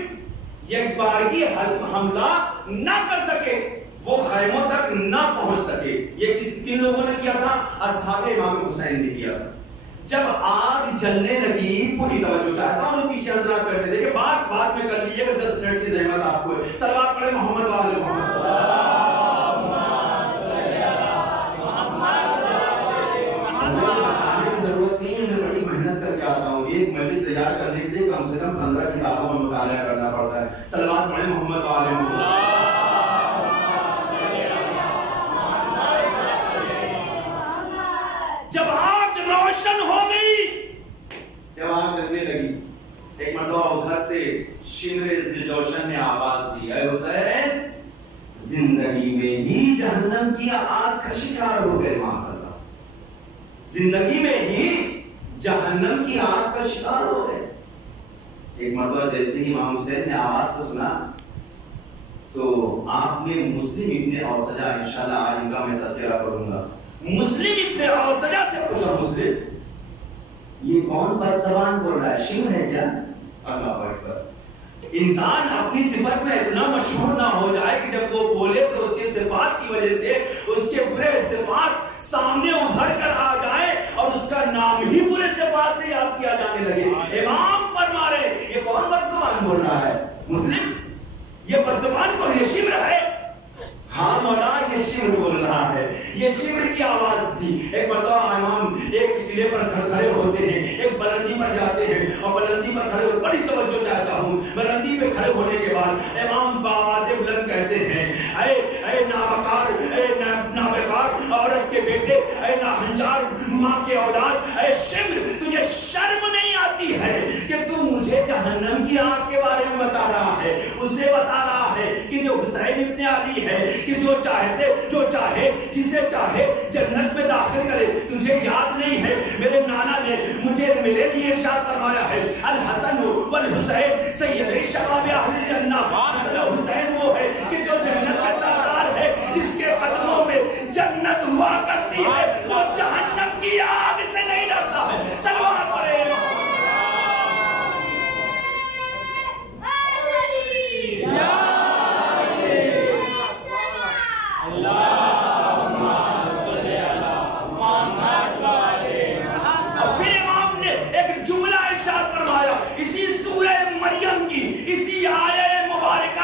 یک بارگی حملہ نہ کر سکے, وہ خیموں تک نہ پہنچ سکے. یہ کن لوگوں نے کیا تھا؟ اصحاب امام حسین نے کیا تھا. جب آگ جلنے لگی, پوری توجہ چاہتا ہوں, پیچھے حضرات بیٹھے تھے کہ بات میں کر لیجیے کہ 10 منٹ کی زحمت آپ کو ہے. صلوات پڑھیں محمد وآل محمد. ضرورت نہیں ہے, میں بڑی محنت کر کے آتا ہوں. ایک مجلس تیار کرنے کے لیے کم سے کم 15 کتابوں کا مطالعہ کرنا پڑتا ہے. صلوات پڑھیں محمد وآل محمد. جب آگ روشن ہو گئی, جب آگ جلنے لگی, ایک مرتبہ ادھر سے شمر ذوالجوشن نے آواز دی, اے حسین زندگی میں ہی جہنم کی آگ کا شکار ہو گئے. معاذ اللہ, زندگی میں ہی جہنم کی آگ کا شکار ہو گئے. ایک مرتبہ جیسے ہی امام حسین نے آواز کو سنا تو آپ نے مسلم ابن اوسجہ, انشاءاللہ آج ان کا میں تذکرہ کروں گا, مسلم ابن اوسجہ سے پوچھا, مسلم یہ کون بد زبان بول رہا ہے, شمر ہے کیا؟ اللہ اکبر. انسان اپنی صفت میں اتنا مشہور نہ ہو جائے کہ جب وہ بولے تو اس کی صفات کی وجہ سے اس کے برے صفات سامنے ابھر کر آ جائے اور اس کا نام ہی برے صفات سے یاد کیا جانے لگے. امام فرما رہے یہ کون بد زبان بول رہا ہے؟ مسلم, یہ بد زبان کون؟ یہ شمر ہے. ہاں مولا, یہ شمر بول رہا ہے, یہ شمر کی آواز تھی. ایک مرتبہ امام ایک ٹیلے پر کھڑے ہوتے ہیں, ایک بلندی پر جاتے ہیں اور بلندی پر کھڑے ہوتے, بڑی توجہ چاہتا ہوں, بلندی پہ کھڑے ہونے کے بعد امام بآواز بلند کہتے ہیں, اے نابکار, اے نابکار عورت کے بیٹے, اے ناہنجار ماں کے اولاد, اے شمر تجھے شرم نہیں آتی ہے کہ تو مجھے جہنم کی آگ کے بارے میں بتا رہا ہے. اسے بتا رہا ہے کہ جو حسین ابن علی ہے کہ جو چاہے جسے چاہے جنت میں داخل کرے. تجھے یاد نہیں ہے میرے نانا نے میرے لیے ارشاد فرمایا ہے, الحسن والحسین سید شباب اہل الجنہ. حسن و حسین وہ ہے کہ جو جنت کا سردار ہے, جس کے قدموں میں جنت ہوا کرتی ہے, وہ جہنم کی آگ سے نہیں ڈرتا ہے. صلوات پڑھیں. اسی آیہ مبارکہ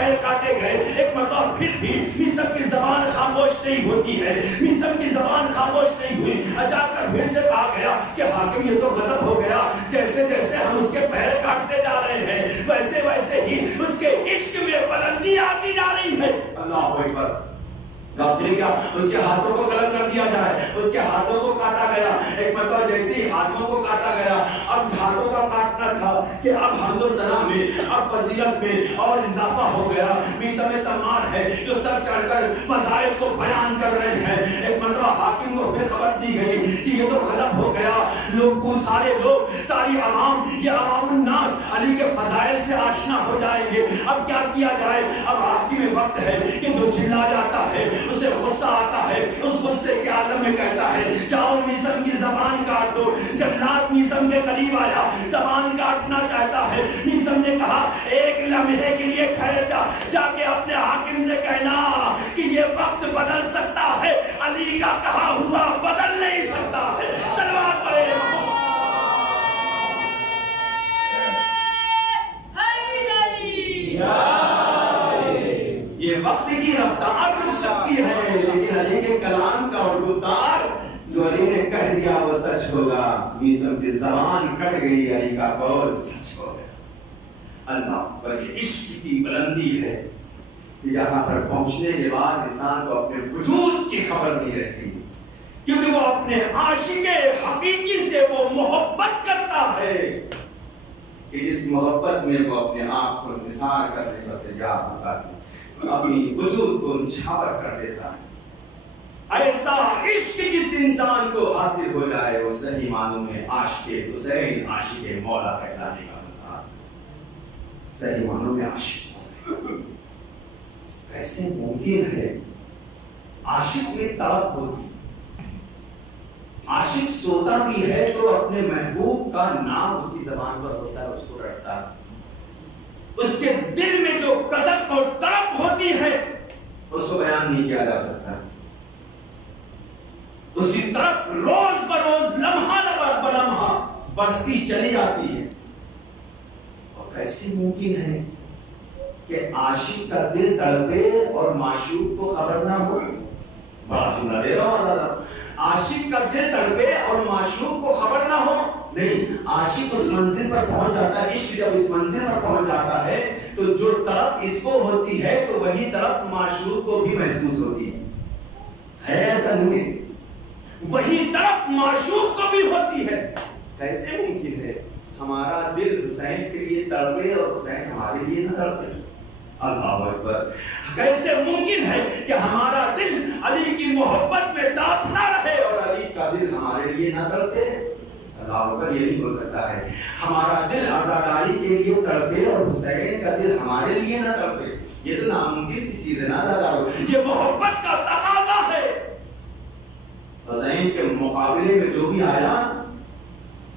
پیر کاٹے گئے. ایک مرتبہ پھر بھی میثم کی زبان خاموش نہیں ہوتی ہے. میثم کی زبان خاموش نہیں ہوئی. جا کر پھر سے کہا گیا کہ حاکم یہ تو غضب ہو گیا. جیسے جیسے ہم اس کے پیر کاٹتے جا رہے ہیں ویسے ویسے ہی اس کے عشق میں بلندی آتی جا رہی ہے. اللہ اکبر. کیا اس کے ہاتھوں کو قلم کر دیا جائے. اس کے ہاتھوں کو کاٹا گیا. ایک مرتبہ جیسے ہی ہاتھوں کو کاٹا گیا اب ہاتھوں کا کاٹنا تھا کہ اب حمد و ثنا میں اب فضیلت میں اور اضافہ ہو گیا. میثم تمار ہے جو سر چڑھ کر فضائل کو بیان کر رہے ہیں. ایک مرتبہ حاکم کو پھر خبر دی گئی کہ یہ تو غضب ہو گیا. سارے لوگ ساری عوام یہ عوام الناس علی کے فضائل سے آشنا ہو جائیں گے. اب کیا کیا جائے؟ اب حاکم وقت ہے کہ جو چلا جاتا ہے اسے غصہ آتا ہے. اس غصے کے عالم میں کہتا ہے جاؤ میثم کی زبان کاٹ دو. جلاد میثم کے قریب آیا زبان کاٹنا چاہتا ہے. میثم نے کہا ایک لمحے کے لیے ٹھہر جا کے اپنے حاکم سے کہنا کہ یہ وقت بدل سکتا ہے علی کا کہا ہوا بدل نہیں سکتا ہے. صلوات پڑھیں. یہ وقت کی رفتار رک سکتی ہے لیکن علی کے کلام کا اور گفتار جو علی نے کہہ دیا وہ سچ ہوگا. میثم کی زبان کٹ گئی علی کا قول سچ ہو گیا. اللہ پر یہ عشق کی بلندی ہے کہ جہاں پر پہنچنے کے بعد انسان کو اپنے وجود کی خبر نہیں رہتی کیونکہ وہ اپنے عاشق حقیقی سے وہ محبت کرتا ہے کہ جس محبت میں وہ اپنے آپ کو نثار کرنے کا تیار ہوتا ہے اپنی وجود کو نچھاور کر دیتا ہے. ایسا عشق جس انسان کو حاصل ہو جائے وہ صحیح معنوں میں عاشق حسین عاشق مولا کہلانے کا ہوتا ہے. صحیح معنوں میں عاشق. کیسے ممکن ہے؟ عاشق میں طلب ہوتی. عاشق سوتا بھی ہے تو اپنے محبوب کا نام اس کی زبان پر ہوتا ہے اس کو رٹتا ہے. اس کے دل میں جو کسک اور طلب ہوتی ہے اس کو بیان نہیں کیا جا سکتا. اس کی طرف روز بروز لمحہ بلمحہ بڑھتی چلی جاتی ہے. اور کیسے ممکن ہے کہ عاشق کا دل تڑپے اور معشوق کو خبر نہ ہو؟ بڑا جملہ دے رہا ہوں دادا. عاشق کا دل تڑپے اور معشوق کو خبر نہ ہو. نہیں, عاشق اس منزل پر پہنچ جاتا ہے. عشق جب اس منزل پر پہنچ جاتا ہے تو جو طرف اس کو ہوتی ہے تو وہی طرف معشوق کو بھی محسوس ہوتی ہے ایسا نہیں؟ وہی طرف معشوق کو بھی ہوتی ہے. کیسے ممکن ہے ہمارا دل حسین کے لیے تڑپے اور حسین ہمارے لیے نہ تڑپے؟ اللہ اکبر. کیسے ممکن ہے کہ ہمارا دل علی کی محبت میں تڑپتا رہے اور علی کا دل ہمارے لیے نہ تڑپے؟ اللہ اکبر. یہ نہیں ہو سکتا ہے. ہمارا دل عزاداری کے لیے تڑپے اور حسین کا دل ہمارے لیے نہ تڑپے. یہ تو ناممکن سی چیز ہے نا دادا. یہ محبت کا تقاضا ہے. حسین کے مقابلے میں جو بھی آیا,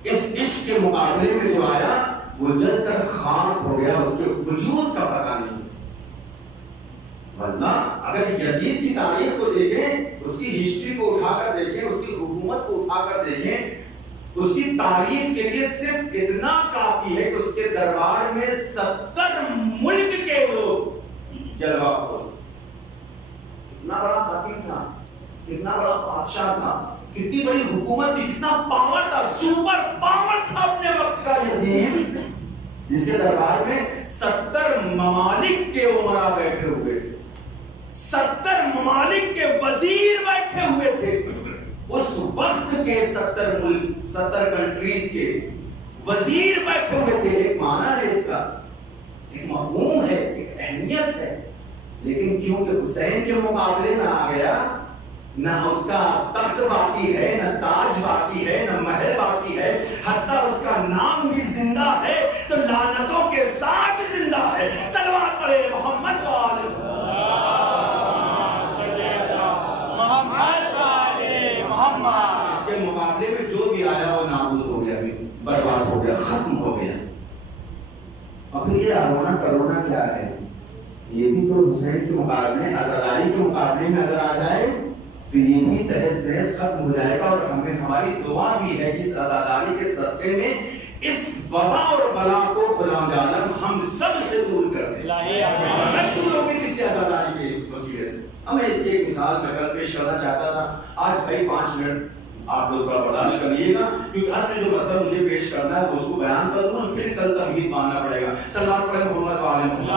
اس عشق کے مقابلے میں جو آیا وہ جل کر خاک ہو گیا. اس کے وجود کا پتہ نہیں. ورنہ اگر یزید کی تاریخ کو دیکھیں, اس کی ہسٹری کو اٹھا کر دیکھیں, اس کی حکومت کو اٹھا کر دیکھیں, اس کی تعریف کے لیے صرف اتنا کافی ہے کہ اس کے دربار میں 70 ملک کے لوگ جلوہ ہو. کتنا بڑا حاکم تھا, کتنا بڑا بادشاہ تھا, کتنی بڑی حکومت تھی, کتنا پاور تھا, سپر پاور تھا اپنے وقت کا یزید, جس کے دربار میں 70 ممالک کے امراء بیٹھے ہوئے تھے, 70 ممالک کے وزیر بیٹھے ہوئے تھے. اس وقت کے 70 ملک, 70 کنٹریز کے وزیر بیٹھے ہوئے تھے. ایک معنی ہے اس کا, ایک مفہوم ہے, ایک اہمیت ہے. لیکن کیونکہ حسین کے مقابلے میں آ گیا, نہ اس کا تخت باقی ہے, نہ تاج باقی ہے, نہ محل باقی ہے, حتیٰ اس کا نام بھی زندہ ہے تو لعنتوں کے ساتھ زندہ ہے. صلوات پڑھے محمد و آل محمد. اس کے مقابلے میں جو بھی آیا وہ نابود ہو گیا, برباد ہو گیا, ختم ہو گیا. اور پھر یہ رونا کرونا کیا ہے؟ یہ بھی تو حسین کے مقابلے, عزاداری کے مقابلے میں اگر آ جائے تو یہ بھی تہس تہس ختم ہو جائے گا. اور ہماری دعا بھی ہے کہ اس عزاداری کے صدقے میں اس وبا اور بلا کو خداوند عالم ہم سب سے دور کر دے مقتولوں کے کسی عزاداری کے وسیلے سے. اب میں اس کی ایک مثال میں کل پیش کرنا چاہتا تھا. آج بھائی 5 منٹ آپ لوگ کا برداشت کریے گا کیونکہ اصل جو مطلب مجھے پیش کرنا ہے اس کو بیان کر دوں پھر کل تمہید ماننا پڑے گا. صلوات پڑھیں محمد وعلی محمد.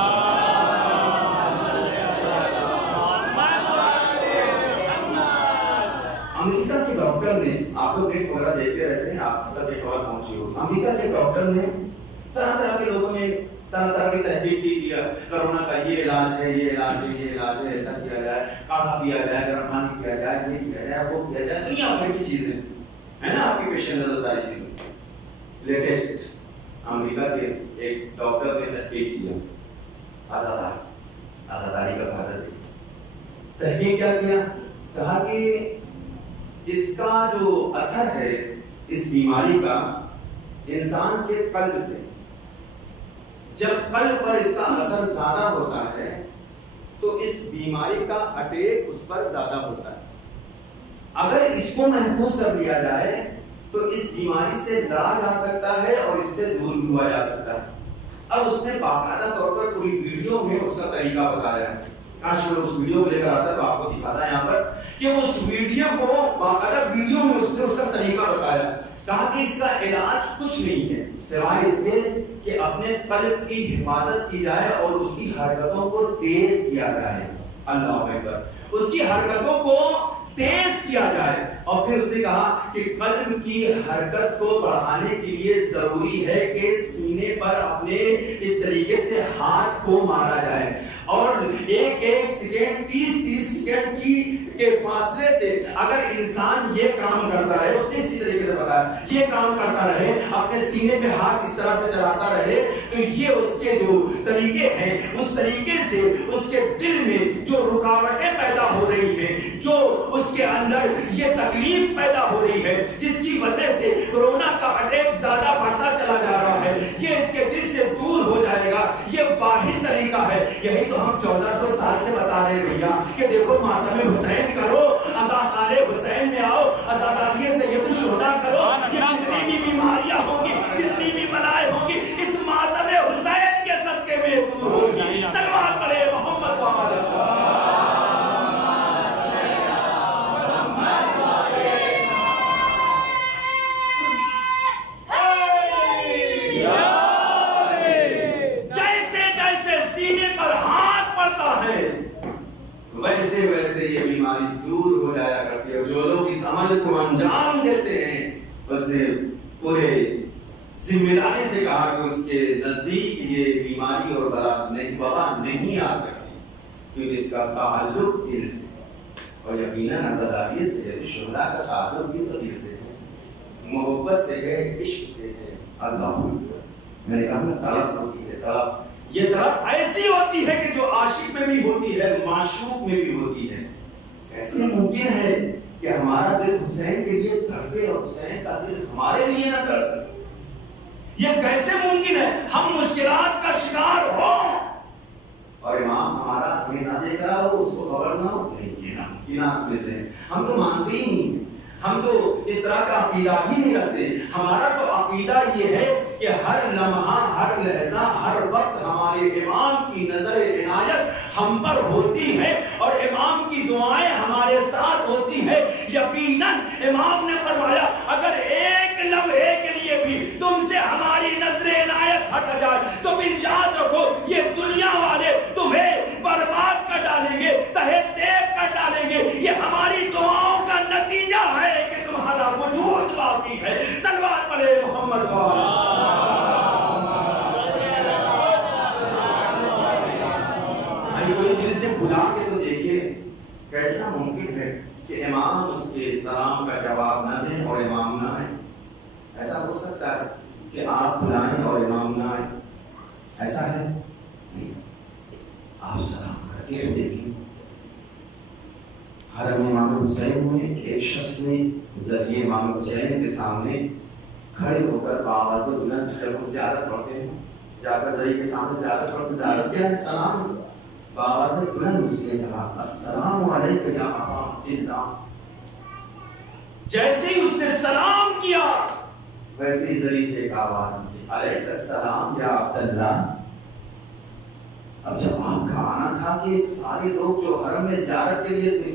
امریکہ کے ڈاکٹر نے, آپ لوگ نیٹ وغیرہ دیکھتے رہتے ہیں, آپ تک یہ خبر پہنچی ہو, امریکہ کے ڈاکٹر نے طرح طرح کے لوگوں نے طرح طرح کی تحقیق کی ہے. کرونا کا یہ علاج ہے, یہ علاج ہے, یہ علاج ہے, ایسا کیا جائے, کاڑھا پیا جائے, گرم پانی کیا جائے, یہ کیا جائے, وہ کیا جائے, دنیا بھر کی چیزیں ہے نا آپ کی پیش نظر ساری چیزیں. لیٹسٹ امریکہ کے ایک ڈاکٹر نے تحقیق کیا آزاداری کا فائدہ دی. تحقیق کیا کیا, کہا کہ اس کا جو اثر ہے اس بیماری کا انسان کے قلب سے, جب قلب پر اس کا اثر زیادہ ہوتا ہے تو اس بیماری کا اٹیک اس پر زیادہ ہوتا ہے. اگر اس کو محفوظ کر لیا جائے تو اس بیماری سے لڑا جا سکتا ہے اور اس سے دور بھی ہوا جا سکتا ہے. اب اس نے باقاعدہ طور پر پوری ویڈیو میں اس کا طریقہ بتایا ہے. کاش میں اس ویڈیو کو لے کر آتا تو آپ کو دکھاتا ہے یہاں پر کہ اس ویڈیو کو باقاعدہ ویڈیو میں اس نے اس کا طریقہ بتایا. کہا کہ اس کا علاج کچھ نہیں ہے سوائے اس کے کہ اپنے قلب کی حفاظت کی جائے اور اس کی حرکتوں کو تیز کیا جائے. اللہ اکبر, اس کی حرکتوں کو تیز کیا جائے. اور پھر اس نے کہا کہ قلب کی حرکت کو بڑھانے کے لیے ضروری ہے کہ سینے پر اپنے اس طریقے سے ہاتھ کو مارا جائے اور ایک سیکنڈ 30 سیکنڈ کے فاصلے سے اگر انسان یہ کام کرتا رہے, اس نے اسی طریقے سے بتایا, یہ کام کرتا رہے, اپنے سینے پہ ہاتھ اس طرح سے چلاتا رہے تو یہ اس کے جو طریقے ہیں اس طریقے سے اس کے دل میں جو رکاوٹیں پیدا ہو رہی ہیں, جو اس کے اندر یہ تکلیف پیدا ہو رہی ہے جس کی وجہ سے کورونا کا اٹیک زیادہ بڑھتا چلا جا رہا ہے, یہ اس کے دل سے دور ہو جائے گا. یہ واحد طریقہ ہے. یہی تو ہم 1400 سال سے بتا رہے ہیں بھیا کہ دیکھو ماتم حسین کرو, عزاخانِ حسین میں آؤ, عزاداری سید الشہداء کرو. یہ جتنی بھی بیماریاں ہوں گی, جتنی بھی بلائیں ہوں گی, اس ماتم حسین کے صدقے میں دور ہوگی. صلوات پڑھے محمد وعلی ویسے ویسے یہ بیماری دور ہو جایا کرتی ہے. جو لوگ اس عمل کو انجام دیتے ہیں اس نے پورے ذمہ داری سے کہا کہ اس کے نزدیک یہ بیماری اور وبا نہیں آ سکتی کیونکہ اس کا تعلق دل سے اور یقیناً عزاداری سے, شہداء کا تعلق بھی تو دل سے ہے, محبت سے ہے, عشق سے ہے. اللہ میں نے کہا نا طلب ہوتی ہے, طلب یہ طلب ایسی ہوتی ہے کہ جو عاشق میں بھی ہوتی ہے, معشوق میں بھی ہوتی ہے. ایسے ممکن ہے کہ ہمارا دل حسین کے لیے تڑپے اور حسین کا دل ہمارے لیے نہ تڑپے. یہ کیسے ممکن ہے؟ ہم مشکلات کا شکار ہو اور امام ہمارا ہمیں نہ دیکھ رہا ہو, اس کو خبر نہ ہو. ممکنات میں سے ہم تو مانتے ہی نہیں, ہم تو اس طرح کا عقیدہ ہی نہیں رکھتے. ہمارا تو عقیدہ یہ ہے کہ ہر لمحہ, ہر لحظہ, ہر وقت ہمارے امام کی نظر عنایت ہم پر ہوتی ہے اور امام کی دعائیں ہمارے ساتھ ہوتی ہے. یقیناً امام نے فرمایا اگر ایک لمحے کے لیے بھی تم سے ہماری نظر عنایت ہٹ جائے تو پھر یاد رکھو یہ دنیا والے تمہیں برباد کر ڈالیں گے, تہے تیگ کر ڈالیں گے. یہ ہماری دعاؤں کا نتیجہ ہے کہ تمہارا وجود باقی ہے. صلوات پڑھے محمد کوئی دل سے بلا کے تو دیکھیے کیسا ممکن ہے کہ امام اس کے سلام کا جواب نہ دیں اور امام نہ آئے. ایسا ہو سکتا ہے کہ آپ بلائیں اور امام نہ آئے؟ ایسا ہے نہیں. آپ سلام کر کے دیکھیں, حرم امام حسین میں ایک شخص نے ذریعے امام حسین کے سامنے کھڑے ہو کر آواز بلند, جب ہم زیادت پڑھتے ہیں جا کر ذریعے کے سامنے زیادت پڑھتے, زیادت کیا ہے؟ سلام. آواز بلند اس نے کہا السلام علیکم یا ابا عبداللہ. جیسے ہی اس نے سلام کیا ویسے ہی ذریعے سے ایک آواز نکلی علیہ السلام یا عبداللہ. اب جب آپ کا آنا تھا کہ سارے لوگ جو حرم میں زیارت کے لیے تھے،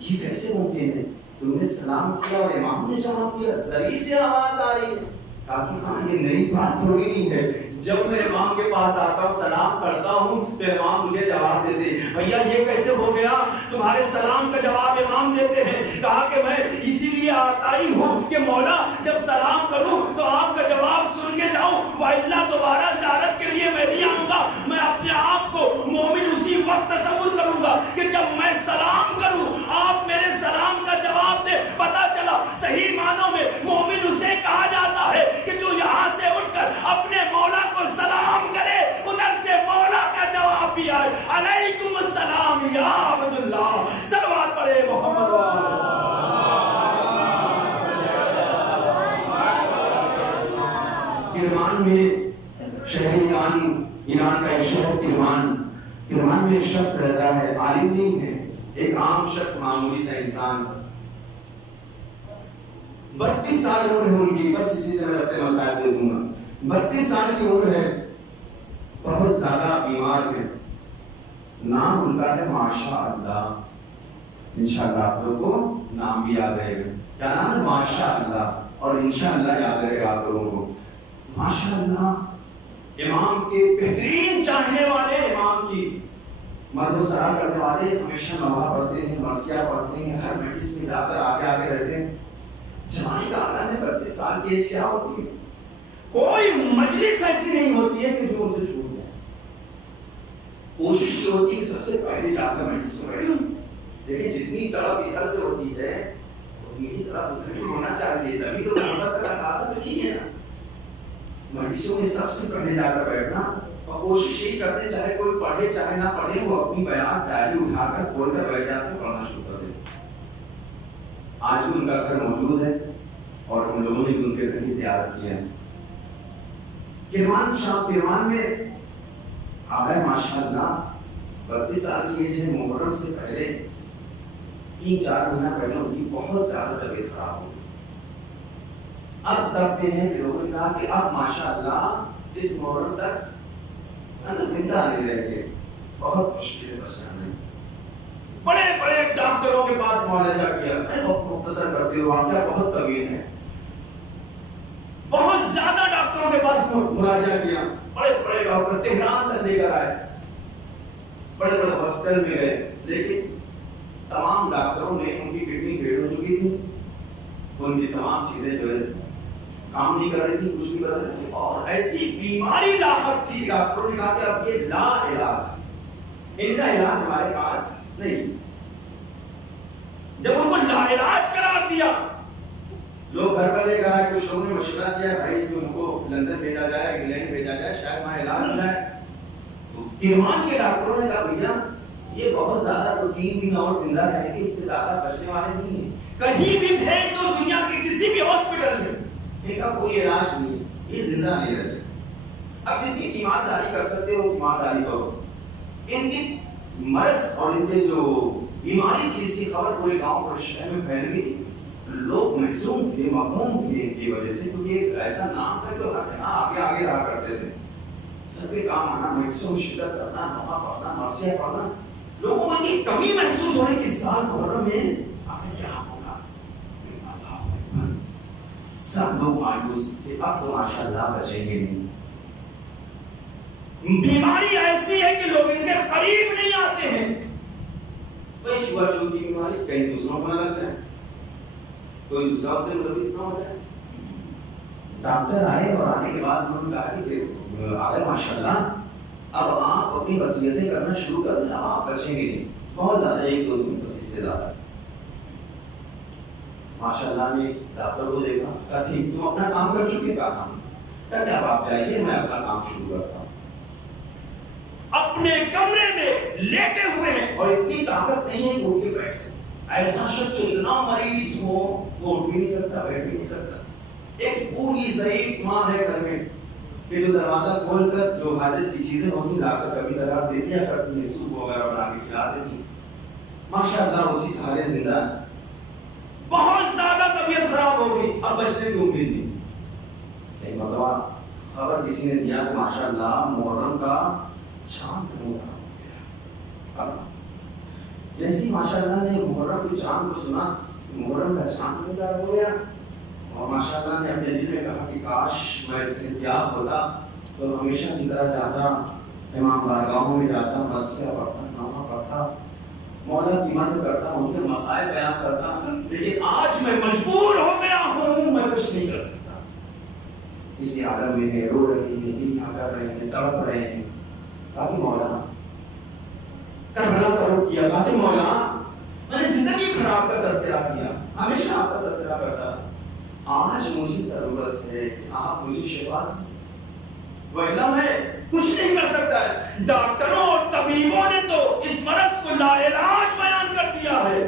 یہ کیسے ممکن ہے؟ تم نے سلام کیا اور امام نے جواب دیا. زری سے آواز آ رہی ہے. کہا کہ ہاں یہ نئی بات تھوڑی نہیں ہے. جب میں امام کے پاس آتا ہوں سلام کرتا ہوں تو امام مجھے جواب دیتے. بھیا یہ کیسے ہو گیا؟ تمہارے سلام کا جواب امام دیتے ہیں. کہا کہ میں اسی لیے آتا ہی ہوں کہ مولا جب سلام کروں تو آپ کا جواب سن کے جاؤں، وَإِلَّا دوبارہ زیارت کے لیے میں نہیں آؤں گا. میں اپنے آپ کو مومن اسی وقت تصور کروں گا کہ جب میں سلام کروں آپ میرے سلام کا جواب دے. پتا چلا صحیح معنوں میں مومن اسے کہا جاتا ہے کہ جو یہاں سے اٹھ کر اپنے مولا کو سلام کرے، ادھر سے مولا کا جواب بھی آئے. علیکم السلام یا عبداللہ. صلوات پڑھے محمد کرمان میں شہر ایران کا ایک شہر کرمان میں ایک شخص رہتا ہے، عالم نہیں ہے، ایک عام شخص، معمولی سا انسان. 32 سال عمر ہے ان کی. بس اسی سے میں اپنے مسائل دے دوں گا. 32 سال کی عمر ہے، بہت زیادہ بیمار ہے. نام ان کا ہے ماشاء اللہ. انشاءاللہ آپ لوگوں کو نام بھی یاد رہے گا. کیا نام ہے؟ ماشاء اللہ. اور انشاءاللہ یاد رہے گا آپ لوگوں کو. ماشاء اللہ امام کے بہترین چاہنے والے، امام کی مرد و سرا کرنے والے، ہمیشہ نوحہ پڑھتے ہیں، مرثیہ پڑھتے ہیں، ہر مجلس میں جا کر آگے رہتے ہیں. جوانی کا عالم ہے. 32 سال کی ایج کیا ہوتی ہے؟ کوئی مجلس ایسی نہیں ہوتی ہے کہ جو ان سے چھوٹ جائے. کوشش یہ ہوتی ہے کہ سب سے پہلے جا کر مجلس میں بیٹھیں. دیکھیں جتنی طرف ادھر سے ہوتی ہے اتنی ہی طرف ادھر بھی ہونا چاہیے، تبھی تو محبت کا تقاضا تو یہی ہے نا. مجلسوں میں سب سے پہلے جا کر بیٹھنا اور کوشش یہی کرتے چاہے کوئی پڑھے چاہے نہ پڑھے، وہ اپنی بیان ڈائری اٹھا کر کھول کر بیٹھ جاتے ہیں، پڑھنا شروع کر دیتے. آج بھی ان کا گھر موجود ہے اور ہم لوگوں نے بھی ان کے گھر کی زیارت کی ہے. کرمان میں آگئے ماشاء اللہ. 32 سال کی ایج ہے. محرم سے پہلے 3-4 مہینہ پہلے ان کی بہت زیادہ طبیعت خراب ہو گئی. اب تب بھی ہیں کہ لوگوں نے کہا کہ اب ماشاءاللہ اس محرم تک زندہ نہیں رہ گئے. بہت مشکل ہے بچنا نہیں. بڑے بڑے ڈاکٹروں کے پاس معالجہ کیا. میں بہت مختصر کرتی ہوں، واقعہ بہت طویل ہے. بہت زیادہ ڈاکٹروں کے پاس مراجعہ کیا. بڑے بڑے ڈاکٹر تہران تک لے کر آئے، بڑے بڑے ہاسپٹل میں گئے، لیکن تمام ڈاکٹروں نے ان کی کڈنی فیل ہو چکی تھی. ان کی تمام چیزیں جو ہے کام نہیں کر رہی تھی، کچھ نہیں کر رہی تھی، اور ایسی بیماری لاحق تھی. ڈاکٹروں نے کہا کہ اب یہ لا علاج، ان کا علاج ہمارے پاس نہیں. جب ان کو لا علاج قرار دیا، لوگ گھر پر لے کر آئے. کچھ لوگوں نے مشورہ دیا بھائی ان کو لندن بھیجا جائے، انگلینڈ بھیجا جائے، شاید وہاں علاج ہو جائے. تو کرمان کے ڈاکٹروں نے کہا بھیا یہ بہت زیادہ، تو 3 دن اور زندہ رہیں گے، اس سے زیادہ بچنے والے نہیں ہیں. کہیں بھی بھیج دو دنیا کے کسی بھی ہاسپٹل میں، ان کا کوئی علاج نہیں ہے، یہ زندہ نہیں رہ سکتے. اب جتنی ایمانداری کر سکتے ہو ایمانداری کرو. ان کی مرض اور ان کے جو بیماری تھی اس کی خبر پورے گاؤں اور شہر میں پھیل گئی. لوگ محزون تھے، مغموم تھے ان کی وجہ سے، کیونکہ ایک ایسا نام تھا جو آگے رہا کرتے تھے. سب کے کام آنا، محسوس میں شرکت کرنا، نوحہ پڑھنا، مرثیہ پڑھنا. لوگوں کو کی کمی محسوس ہونے کی سال محرم میں آخر کیا ہوگا. سب لوگ مایوس کہ اب تو ماشاءاللہ بچیں گے نہیں. بیماری ایسی ہے کہ لوگ ان کے قریب نہیں آتے ہیں. کوئی چھوا چھوتی کی بیماری کہیں دوسروں کو نہ لگتا ہے، کوئی دوسرا اس سے ملوث نہ ہوتا ہے. ڈاکٹر آئے اور آنے کے بعد انہوں نے کہا کہ آگے ماشاءاللہ اب آپ اپنی وصیتیں کرنا شروع کر دیں، اب آپ بچیں گے نہیں. بہت زیادہ 1-2 دن بس، اس سے زیادہ. ماشاءاللہ نے ڈاکٹر کو دیکھا، کہا ٹھیک تم اپنا کام کر چکے. کہا کہتے اب آپ جائیے، میں اپنا کام شروع کرتا ہوں. اپنے کمرے میں لیٹے ہوئے ہیں اور اتنی طاقت نہیں ہے کہ اٹھ کے بیٹھ سکے. ایسا شخص اتنا مریض ہو وہ اٹھ بھی نہیں سکتا، بیٹھ بھی نہیں سکتا. ایک بوڑھی ضعیف ماں ہے گھر میں کہ جو دروازہ کھول کر جو حاجت کی چیزیں ہوتی لا کر کبھی کبھار دے دیا کرتی ہے، سوپ وغیرہ بنا کے کھلا دیتی. ماشاءاللہ اسی سہارے زندہ. بہت زیادہ طبیعت خراب ہو گئی، اب بچنے کی امید نہیں. ایک مرتبہ خبر کسی نے دیا کہ ماشاءاللہ محرم کا چاند نہیں رہا. جیسے ماشاءاللہ نے محرم کے چاند کو سنا، محرم کا چاند پیدا ہو گیا، اور ماشاءاللہ نے اپنے دل میں کہا کہ کاش میں اس سے احتیاط ہوتا تو ہمیشہ کی طرح جاتا، امام بارگاہوں میں جاتا، مسئلہ پڑھتا، نامہ پڑھتا، مولا کی مدد کرتا، ان کے مسائل بیان کرتا. لیکن آج میں مجبور ہو گیا ہوں، میں کچھ نہیں کر سکتا. اسی عالم میں ہے، رو رہے ہیں، دنیا کر رہے ہیں، تڑپ رہے ہیں. کہا کہ مولا کربلا کا رخ کیا، کہا کہ مولا میں نے زندگی خراب کا تذکرہ کیا، ہمیشہ آپ کا تذکرہ کرتا. آج مجھے ضرورت ہے کہ آپ مجھے شفا دیں، وَإِلَّا میں کچھ نہیں کر سکتا ہے. ڈاکٹروں اور طبیبوں نے تو اس مرض کو لا علاج بیان کر دیا ہے،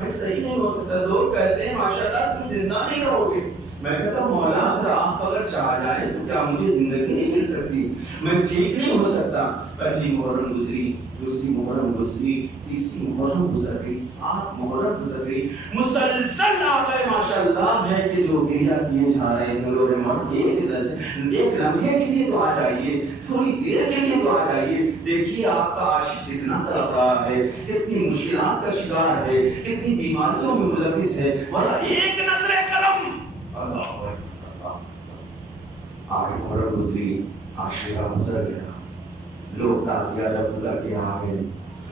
میں صحیح نہیں ہو سکتا. لوگ کہتے ہیں ماشاءاللہ تم زندہ نہیں رہو گے. میں کہتا ہوں مولا اگر آپ اگر چاہ جائیں تو کیا مجھے زندگی نہیں مل سکتی؟ میں ٹھیک نہیں ہو سکتا. پہلی محرم گزری، دوسری محرم گزری، تیسری محرم گزر گئی، 7 محرم گزر گئی. مسلسل آ گئے ماشاءاللہ ہے کہ جو گریہ کیے جا رہے ہیں لوگ مرد ایک لمحے کے لیے تو آ جائیے، تھوڑی دیر کے لیے تو آ جائیے. دیکھیے آپ کا عاشق کتنا تڑپ رہا ہے، کتنی مشکلات کا شکار ہے، کتنی بیماریوں میں ملوث ہے، ورنہ ایک نظر کرم. اللہ آگے محرم گزری، عاشقہ گزر گیا، لوگ تعزیہ جب گزر کے آ گئے.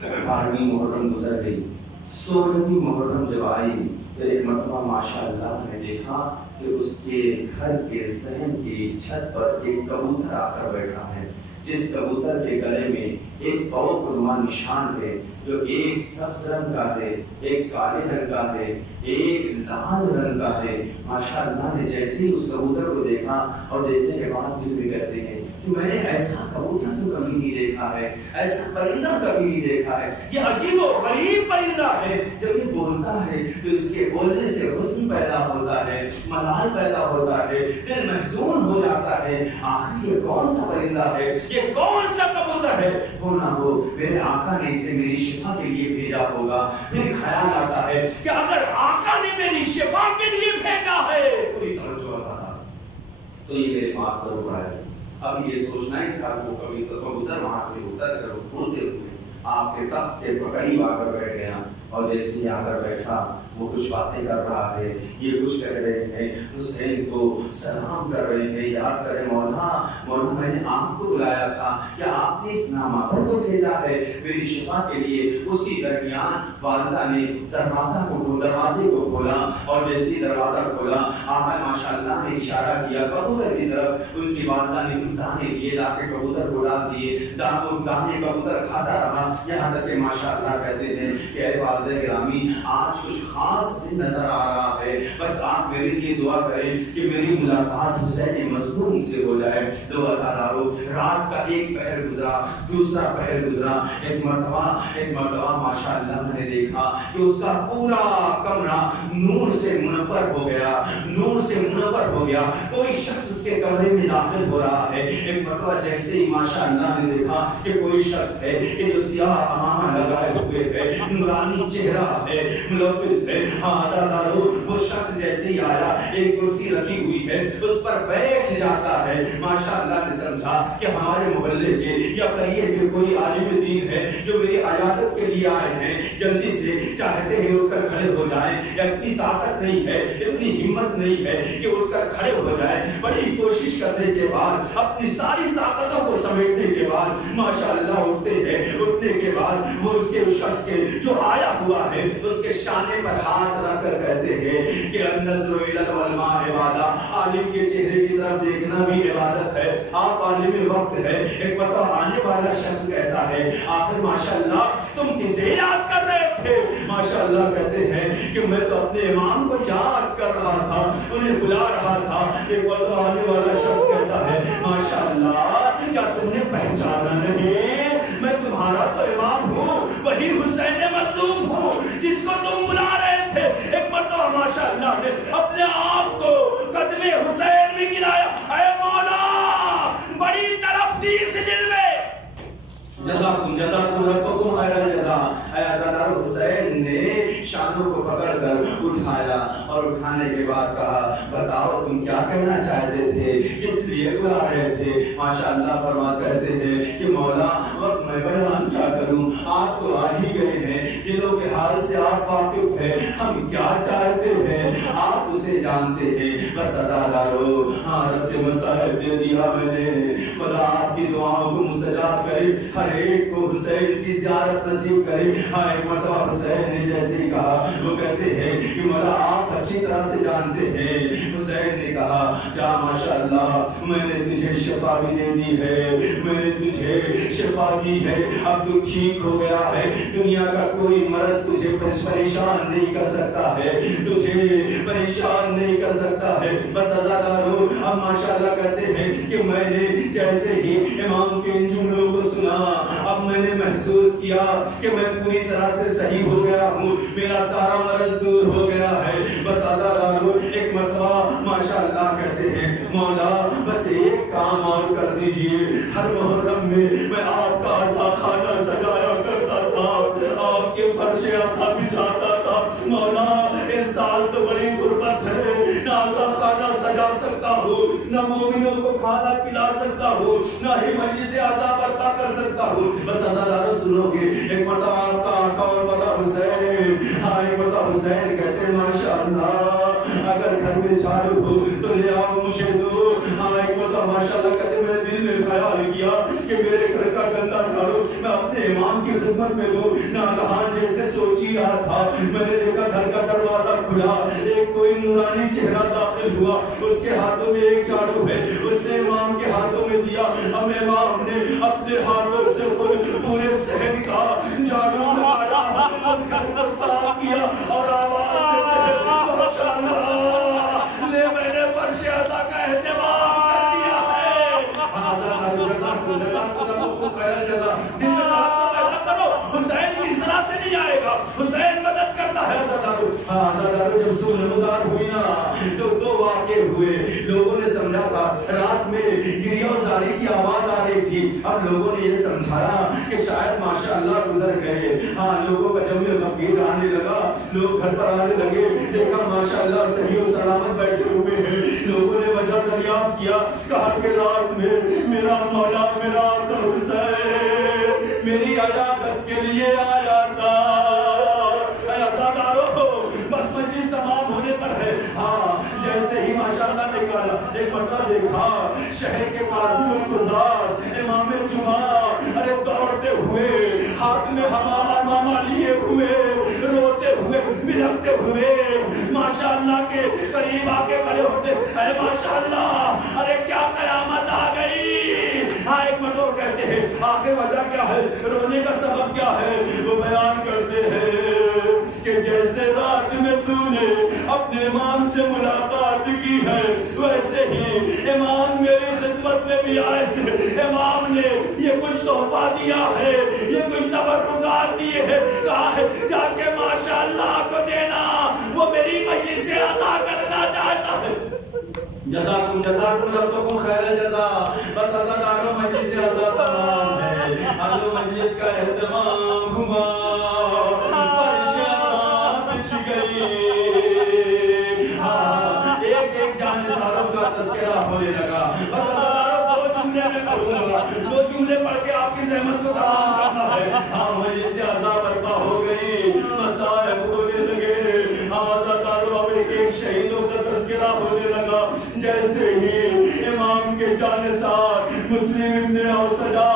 12ویں محرم گزر گئی، 16ویں محرم جب آئی تو ایک مرتبہ ماشاءاللہ نے دیکھا کہ اس کے گھر کے صحن کی چھت پر ایک کبوتر آ کر بیٹھا ہے، جس کبوتر کے گلے میں ایک فوق نما نشان ہے جو ایک سبز رنگ کا ہے، ایک کالے رنگ کا ہے، ایک لال رنگ کا ہے. ماشاءاللہ نے جیسے ہی اس کبوتر کو دیکھا اور دیکھنے کے بعد دل میں کہتے ہیں کہ میں نے ایسا کبوتر تو کبھی نہیں دیکھا ہے، ایسا پرندہ کبھی نہیں دیکھا ہے. یہ عجیب و غریب پرندہ ہے، جب یہ بولتا ہے تو اس کے بولنے سے حسن پیدا ہوتا ہے، ملال پیدا ہوتا ہے، دل محزون ہو جاتا ہے. آخر یہ کون سا پرندہ ہے، یہ کون سا کبوتر ہے؟ ہو نہ ہو میرے آقا نے اسے میری شفا کے لیے بھیجا ہوگا. پھر خیال آتا ہے کہ اگر آقا نے میری شفا کے لیے بھیجا ہے، پوری توجہ آتا تو یہ میرے پاس ضرور آئے. اب یہ سوچنا ہی تھا کہ وہ کبھی تو کبوتر وہاں سے اتر کر اڑتے ہوئے آپ کے تخت کے قریب آ کر بیٹھ گیا. اور جیسے ہی آ کر بیٹھا وہ کچھ باتیں کر رہا ہے، یہ کچھ کہہ رہے ہیں، حسین کو سلام کر رہے ہیں، یاد کرے مولا مولا میں نے آپ کو بلایا تھا، کیا آپ نے اس نامہ کو بھیجا ہے میری شفا کے لیے؟ اسی درمیان والدہ نے دروازے کو کھولا، اور جیسے ہی دروازہ کھولا آقا ماشاءاللہ نے اشارہ کیا کبوتر کی طرف. ان کی والدہ نے کچھ دانے لیے لا کے کبوتر کو ڈال دیے، دانے کبوتر کھاتا رہا، یہاں تک کہ ماشاءاللہ کہتے ہیں کہ اے والدہ گرامی آج کچھ خاص دن نظر آ رہا ہے، بس آپ میرے لیے دعا کریں کہ میری ملاقات حسین مظلوم سے ہو جائے. 2000 رات کا ایک پہر گزرا، دوسرا پہر گزرا، ایک مرتبہ ماشاءاللہ میں نے دیکھا کہ اس کا پورا کمرہ نور سے منور ہو گیا، نور سے منور ہو گیا. کوئی شخص اس کے کمرے میں داخل ہو رہا ہے. ایک مرتبہ جیسے ہی ماشاءاللہ نے دیکھا کہ کوئی شخص ہے کہ جو سیاہ امامہ لگائے ہوئے ہے، نورانی چہرہ ہے، ملوث ہے. وہ شخص جیسے ہی آیا، ایک کرسی رکھی ہوئی ہے، اس پر بیٹھ جاتا ہے. ماشاءاللہ نے سمجھا کہ ہمارے محلے کے یا قریے کے کوئی عالم دین ہے جو میری عیادت کے لیے آئے ہیں، جلدی سے چاہتے ہیں اٹھ کر کھڑے ہو جائیں. اتنی طاقت نہیں ہے، اتنی ہمت نہیں ہے کہ اٹھ کر کھڑے ہو جائیں. بڑی کوشش کرنے کے بعد، اپنی ساری طاقتوں کو سمیٹنے کے بعد ماشاءاللہ اٹھتے ہیں. اٹھنے کے بعد وہ اس کے شخص کے جو آیا ہوا ہے اس کے شانے پر ہاتھ رکھ کر کہتے ہیں کہ النظر الی العلماء عبادہ، عالم کے چہرے کی طرف دیکھنا بھی عبادت ہے. آپ عالم وقت ہے. ایک مرتبہ آنے والا شخص کہتا ہے آخر ماشاءاللہ تم کسے یاد کر رہے تھے؟ ماشاءاللہ کہتے ہیں کہ میں تو اپنے امام کو یاد کر رہا تھا، انہیں بلا رہا تھا. ایک مرتبہ آنے والا شخص کہتا ہے ماشاءاللہ کیا تم نے پہچانا نہیں؟ میں تمہارا تو امام ہوں، وہی حسین مظلوم ہوں جس کو تم بلا رہے تھے. ایک مرتبہ ماشاءاللہ نے اپنے آپ کو قدم حسین میں گرایا. اے مولا بڑی طرف دی اس دل میں. جزاکم ربکم خیر الجزا. اے عزادار حسین نے شانوں کو پکڑ کر اٹھایا اور اٹھانے کے بعد کہا بتاؤ تم کیا کہنا چاہتے تھے، کس لیے بلا رہے تھے؟ ماشاءاللہ فرماتے کہتے ہیں کہ مولا وقت میں بیان کیا کروں، آپ تو آ ہی گئے ہیں، دلوں کے حال سے آپ واقف ہیں، ہم کیا چاہتے ہیں آپ اسے جانتے ہیں، بس عزادارو ہاں رب مسائب دے دیا میں نے، خدا آپ کی دعاؤں کو مستجاب کرے، ہر ایک کو حسین کی زیارت نصیب کرے۔ ہاں ایک مرتبہ حسین نے جیسے ہی کہا، وہ کہتے ہیں کہ مولا آپ اچھی طرح سے جانتے ہیں، حسین نے کہا جا ماشاءاللہ میں نے تجھے شفا بھی دے دی ہے، میں نے تجھے شفا دی ہے، اب تو ٹھیک ہو گیا ہے، دنیا کا کوئی مرض تجھے پریشان نہیں کر سکتا ہے، تجھے پریشان نہیں کر سکتا ہے۔ بس عزادارو اب ماشاءاللہ کہتے ہیں کہ میں نے جیسے ہی امام کے ان جملوں کو سنا، اب میں نے محسوس کیا کہ میں پوری طرح سے صحیح ہو گیا ہوں، میرا سارا مرض دور ہو گیا ہے۔ بس عزادارو ایک مرتبہ ماشاءاللہ کہتے ہیں مولا بس ایک کام اور کر دیجئے، ہر محرم میں آپ کا عزا خانہ سجایا کرتا تھا، آپ کے فرش عزا بچھاتا تھا، مولا اس سال تو بڑی غربت ہے، نہ عزا خانہ سجا سکتا ہوں، نہ مومنوں کو کھانا کھلا سکتا ہوں، نہ ہی مجلس عزا برپا کر سکتا ہوں۔ بس عزادارو سنو گے، ایک مرتبہ آپ کا آقا اور بڑا حسین، ہاں ایک مرتبہ حسین کہتے ہیں ماشاءاللہ اگر گھر میں جھاڑو ہو تو لے آؤ مجھے دو۔ ہاں ایک مرتبہ ماشاءاللہ کہتے ہیں میں دل میں خیال کیا کہ میرے گھر کا گندا جھاڑو میں اپنے امام کی خدمت میں دوں، ناگہان جیسے سوچ ہی رہا تھا میں نے دیکھا گھر کا دروازہ کھلا، ایک کوئی نورانی چہرہ داخل ہوا، اس کے ہاتھوں میں ایک جھاڑو ہے، اس نے امام کے ہاتھوں میں دیا، اب امام نے اپنے ہاتھوں سے خود پورے صحن کا جھاڑو لگایا، خود گھر پر صاف کیا اور آواز دیتے ہیں ماشاءاللہ لے میں نے فرش عزا کا اہتمام کر دیا ہے۔ دل میں تڑپ پیدا کرو، حسین کس طرح سے نہیں آئے گا، حسین مدد کرتا ہے۔ عزادارو عزادارو جب صبح نمودار ہوئی نا تو دو واقعے ہوئے، لوگوں نے سمجھا تھا رات میں گریہ و زاری کی آواز آ رہی تھی، اب لوگوں نے یہ سمجھایا کہ شاید ماشاءاللہ گزر گئے۔ ہاں لوگوں کا جمع غفیر آنے لگا، لوگ گھر پر آنے لگے، دیکھا ماشاءاللہ صحیح و سلامت بیٹھے ہوئے ہیں، لوگوں نے وجہ دریافت کیا، کہا کہ رات میں میرا مولا میرا آقا حسین میری عیادت کے لیے آیا تھا۔ اے عزادارو بس مجلس تمام ہونے پر ہے، ہاں جیسے ہی ماشاءاللہ نکالا ایک مرتبہ دیکھا شہر کے قاضی و قضات امام جمعہ ارے دوڑتے ہوئے ہاتھ میں ہمامہ لیے ہوئے روتے ہوئے بلکتے ہوئے ماشاءاللہ کے قریب آ کے کھڑے ہوتے، اے ماشاءاللہ ارے کیا قیامت آ گئی۔ ہاں ایک مرتبہ کہتے ہیں آخر وجہ کیا ہے، رونے کا سبب کیا ہے، وہ بیان کرتے ہیں کہ جیسے رات میں تو نے اپنے امام سے ملاقات کی ہے ویسے ہی امام میری خدمت میں بھی آئے تھے، امام نے یہ کچھ تحفہ دیا ہے، یہ کچھ تبرکات دیے ہیں، کہا ہے جا کے ماشاءاللہ کو دینا، وہ میری مجلس سے عزا کرنا چاہتا ہے۔ جزاکم ربکم خیر الجزا۔ بس عزادارو مجلس عزا تمام ہے، آلو مجلس کا اہتمام ہوا، فرش عزا بچھ گئی، ہاں ایک ایک جانثاروں کا تذکرہ ہونے لگا۔ بس عزادارو دو جملے میں پڑھوں گا، دو جملے پڑھ کے آپ کی زحمت کو تمام کرنا ہے۔ ہاں مجلس عزا برپا ہو گئی، مسائب ہونے لگے، ہاں عزادارو اب ایک ایک شہیدوں کا تذکرہ ہونے لگا۔ جیسے ہی امام کے جانثار مسلم ابن اوسجا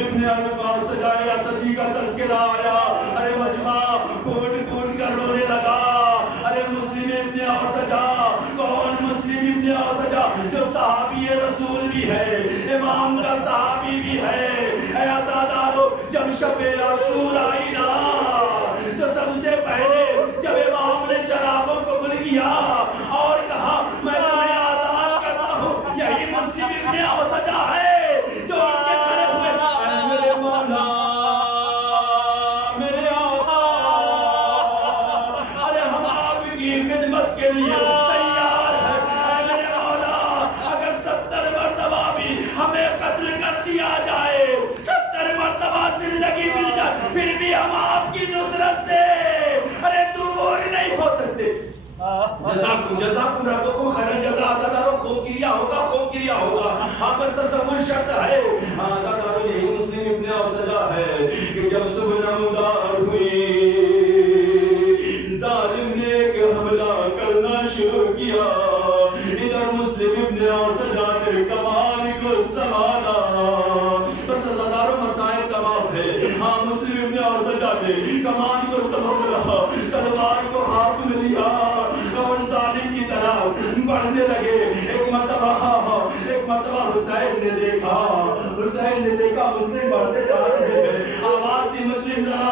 ابن اوسجا اسدی کا تذکرہ آیا، ارے مجمع کوٹ کوٹ کر رونے لگا، ارے مسلم ابن اوسجا کون، مسلم ابن اوسجا جو صحابی رسول بھی ہے، امام کا صحابی بھی ہے۔ اے عزادارو جب شب عاشور آئی نا تو سب سے پہلے جب امام نے چراغوں کو گل کیا اور کہا میں تمہیں آزاد کرتا ہوں، یہی مسلم ابن اوسجا ہے جو ان کے کھڑے ہوئے، اے میرے مولا میرے آقا، ارے ہم آپ کی خدمت کے لیے تیار ہیں، اے میرے مولا اگر 70 مرتبہ بھی ہمیں قتل کر دیا جائے، 70 مرتبہ زندگی مل جائے، پھر بھی ہم آپ کی نصرت سے ارے تو جزاکم ربکم خیر الجزا. آزادارو خوب گریا ہوگا. آپ پر تصور شرط ہے. آزادارو یہی مسلم ابن اوسجا ہے کہ جب صبح نمودار ہوئی ظالم نے ایک حملہ کرنا شروع کیا. ادھر مسلم ابن اوسجا نے کمان کو سنبھالا. بس آزادارو مسائل کباب ہے. مسلم ابن اوسجا نے کمان کو سنبھالا, تلوار کو ہاتھ میں لیا اور ظالم کی طرف بڑھنے لگے. ایک مرتبہ حسین نے دیکھا مسلم بڑھتے جا رہے ہیں. آواز دی مسلم ذرا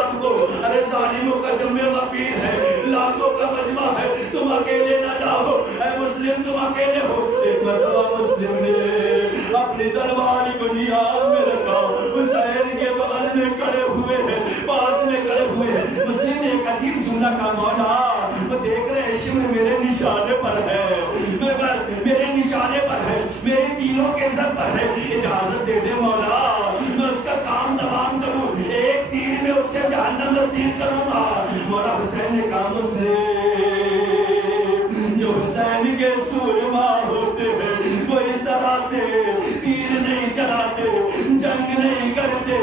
رکو. ارے ظالموں کا جمع غفیر ہے, لاکھوں کا مجمع ہے, تم اکیلے نہ جاؤ. اے مسلم تم اکیلے ہو. ایک مرتبہ مسلم نے اپنی تلوار کو نیام میں رکھا. حسین کے بغل میں کھڑے ہوئے ہیں, پاس میں کھڑے ہوئے ہیں. مسلم نے ایک عجیب جملہ کہا, مولا وہ دیکھ رہے ہیں شمر میرے نشانے پر ہے, میرے نشانے پر ہے, میری تیروں کے سر پر ہے. اجازت دے دے مولا, میں اس کا کام تمام کروں. ایک تیر میں اس سے جہنم رسید کروں گا. مولا حسین نے کہا مسلم جو حسین کے سورما ہوتے ہیں وہ اس طرح سے تیر نہیں چلاتے, جنگ نہیں کرتے.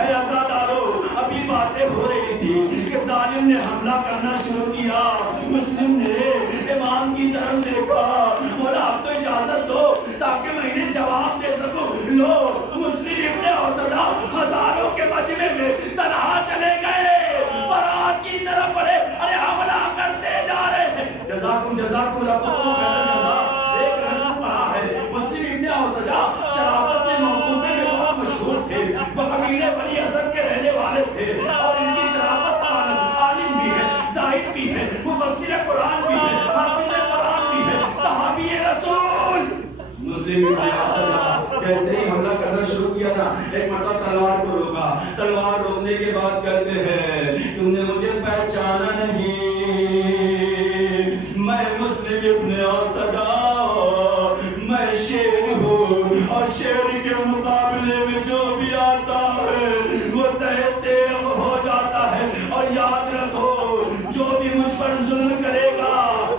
اے آزادارو, ابھی باتیں ہو رہی تھی کہ ظالم نے حملہ کرنا شروع کیا. مسلم نے امام کی طرف دیکھا. بولا اب تو اجازت دو تاکہ میں انہیں جواب دے سکوں. لو مسلم ابن اوسجا ہزاروں کے مجمع میں تنہا چلے گئے, فرات کی طرف بڑھے. ارے حملہ کرتے جا رہے ہیں. جزاکم ربکم خیر الجزا. ایک رسم پڑھا ہے. مسلم ابن اوسجا شرافت میں موقوفے میں بہت مشہور تھے. وہ قبیلے بنی اسد کے رہنے والے تھے اور ان کی شرافت عالم بھی ہے, زاہد بھی ہے, مفسر قرآن بھی ہے, حافظ قرآن بھی ہے, صحابی رسول. مسلم ابن اوسجا جیسے ہی حملہ کرنا شروع کیا تھا, ایک مرتبہ تلوار کو روکا. تلوار روکنے کے بعد کہتے ہیں تم نے مجھے پہچانا نہیں, میں مسلم ابن اوسجا, میں شیر ہوں اور شیر کے مقابلے میں جو بھی آتا ہے وہ تیغ ہو جاتا ہے. اور یاد رکھو جو بھی مجھ پر ظلم کرے گا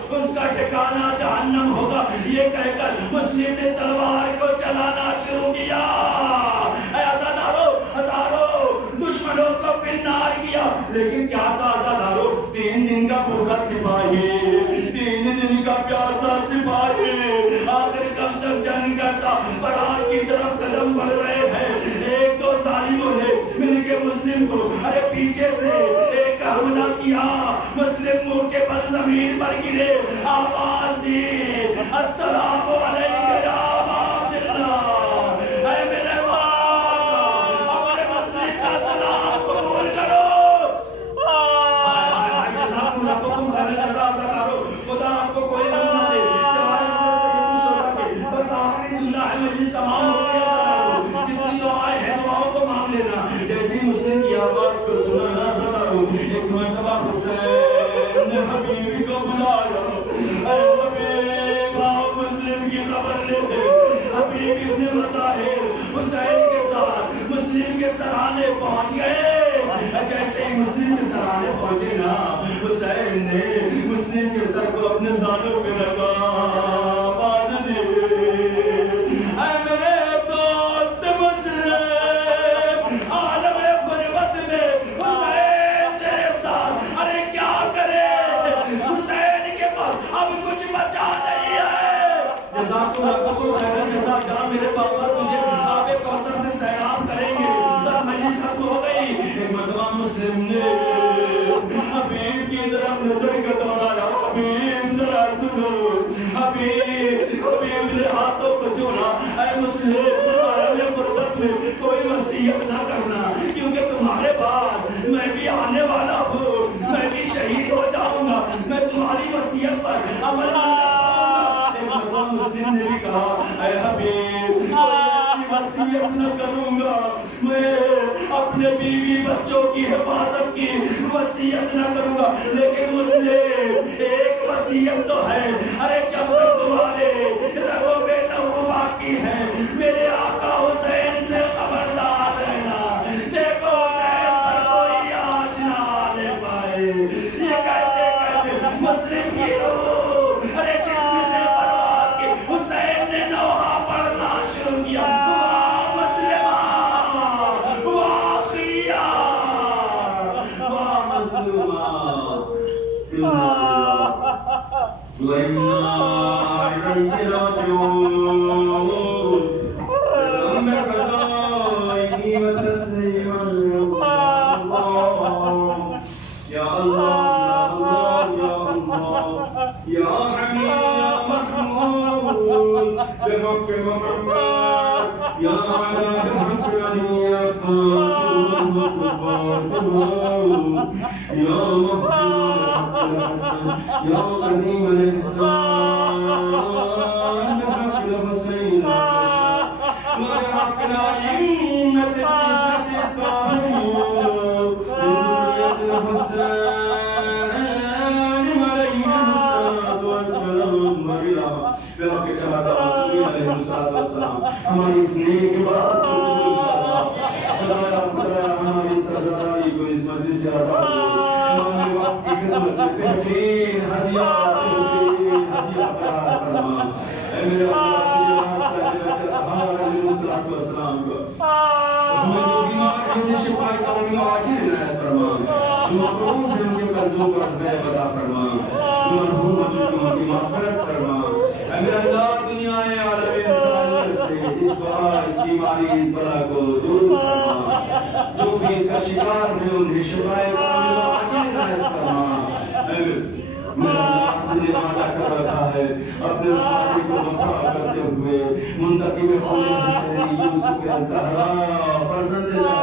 اس کا ٹھکانہ جہنم ہوگا. یہ کہہ کر مسلم نے تلوار کو چلانا شروع کیا. اے آزادارو, ہزاروں دشمنوں کو فنار کیا. لیکن کیا تھا آزادارو, 3 دن کا بھوکا سپاہی, 3 دن کا پیاسا سپاہی, آخر کب تک جنگ کرتا. فرات کی طرف قدم بڑھ رہے ہیں. ایک دو ظالموں نے مل کے مسلم کو ارے پیچھے سے ایک حملہ کیا. مسلم منہ کے بل زمین پر گرے, آواز دی السلام علیکم یا ابا عبداللہ. اے میرے باپ, اپنے مسلم کا سلام قبول کرو. خدا آپ کو کوئی غم نہ دے سوائے بس آخری جملہ ہے مجلس تمام ہو گیا. جتنی دعائیں ہیں دعاؤں کو مانگ لینا. جیسے ہی مسلم کی آواز کو سنا نہ زدارو, ایک مرتبہ حسین نے حبیب کو بلایا. اے حبیب آؤ مسلم کی خبر لیتے. حبیب ابن مظاہر حسین کے ساتھ مسلم کے سرانے پہنچ گئے. جیسے ہی مسلم کے سرانے پہنچے نا, حسین نے مسلم کے سر کو اپنے زانوں پہ رکھا. آواز دی اے میرے دوست مسلم, عالم غربت میں حسین تیرے ساتھ. ارے کیا کرے, حسین کے پاس اب کچھ بچا نہیں ہے. جزاکم ربکم خیر الجزا. جہاں میرے پاپا تجھے آب کوثر سے سیراب کریں گے. بس مجلس ختم ہو گئی. ایک مرتبہ مسلم نے حبیب کی طرف نظر کا دوڑایا. حبیب ذرا سنو. حبیب نے ہاتھوں کو جوڑا. اے مسلم, عالم غربت میں کوئی وصیت نہ کرنا, کیونکہ تمہارے بعد میں بھی آنے والا ہوں, میں بھی شہید ہو جاؤں گا. میں تمہاری وصیت پر عمل نہ کروں. ایک مرتبہ مسلم نے بھی کہا اے حبیب کوئی ایسی وصیت نہ کروں گا, میں اپنے بیوی بچوں کی حفاظت کی وصیت نہ کروں گا. لیکن مسلم ایک وصیت تو ہے. ارے جب تک تمہارے رگوں میں لہو باقی ہے, میرے آقا حسین سے خبردار رہنا. دیکھو حسین پر کوئی آج نہ آنے پائے. یہ کہتے کہتے مسلم کی روح، ارے جسم سے پرواز کی حسین نے نوحہ پڑھنا شروع کیا، واہ مسلمہ واہ خیار واہ مظلومہ وَإِنَّا إِلَيْهِ رَاجِعُونَ اللهم قضائه وتسليما يا الله يا الله يا حميد يا محمود بحق محمد يا على بحق علي يا يا محسن يا قديم الإحسان بحق الحسين وبحق الأئمة التسعة الطاهرين ذرية الحسين عليهم الصلاة والسلام بحق جماعة رسول عليه الصلاة والسلام ہماری اس نیک بات کو خدایا ہماری سزائی کو اس مجلس سے عطا کرو، ہمارے وقت کی خدمت میں بہترین ہدیہ قرار فرما، اے میرے اللہ تجھے واسطہ علیہ الصلوۃ والسلام کو ہمیں جو بیمار ہیں شفا کا ان کو عاجل عنایت فرما، جو مقروض ہیں ان کے قرضوں کو اسباب عطا فرما، جو مرحوم بچوں کی مغفرت فرما، اے میرے اللہ دنیا عالم انسانیت سے اس بلا اس بیماری اس بلا کو دور فرما، جو بھی اس کا شکار ہے انہیں شفا کاملہ عاجل عنایت فرما، اے میرا اللہ نے وعدہ کر رکھا ہے اپنے ساتھی کو وفا کرتے ہوئے منتقم خون حسین یوسف الزہرا فرزند زہرا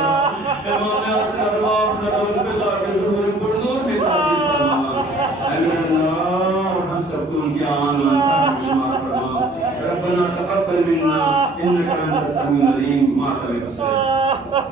امام اصغر اللہ نور الفدا کے ظہور پرنور میں تعریف فرما، اے میرا اللہ ہم سب کو ان کی آن و انسان شمار فرما، ربنا تقبل منا انك انت السميع العليم مع حسین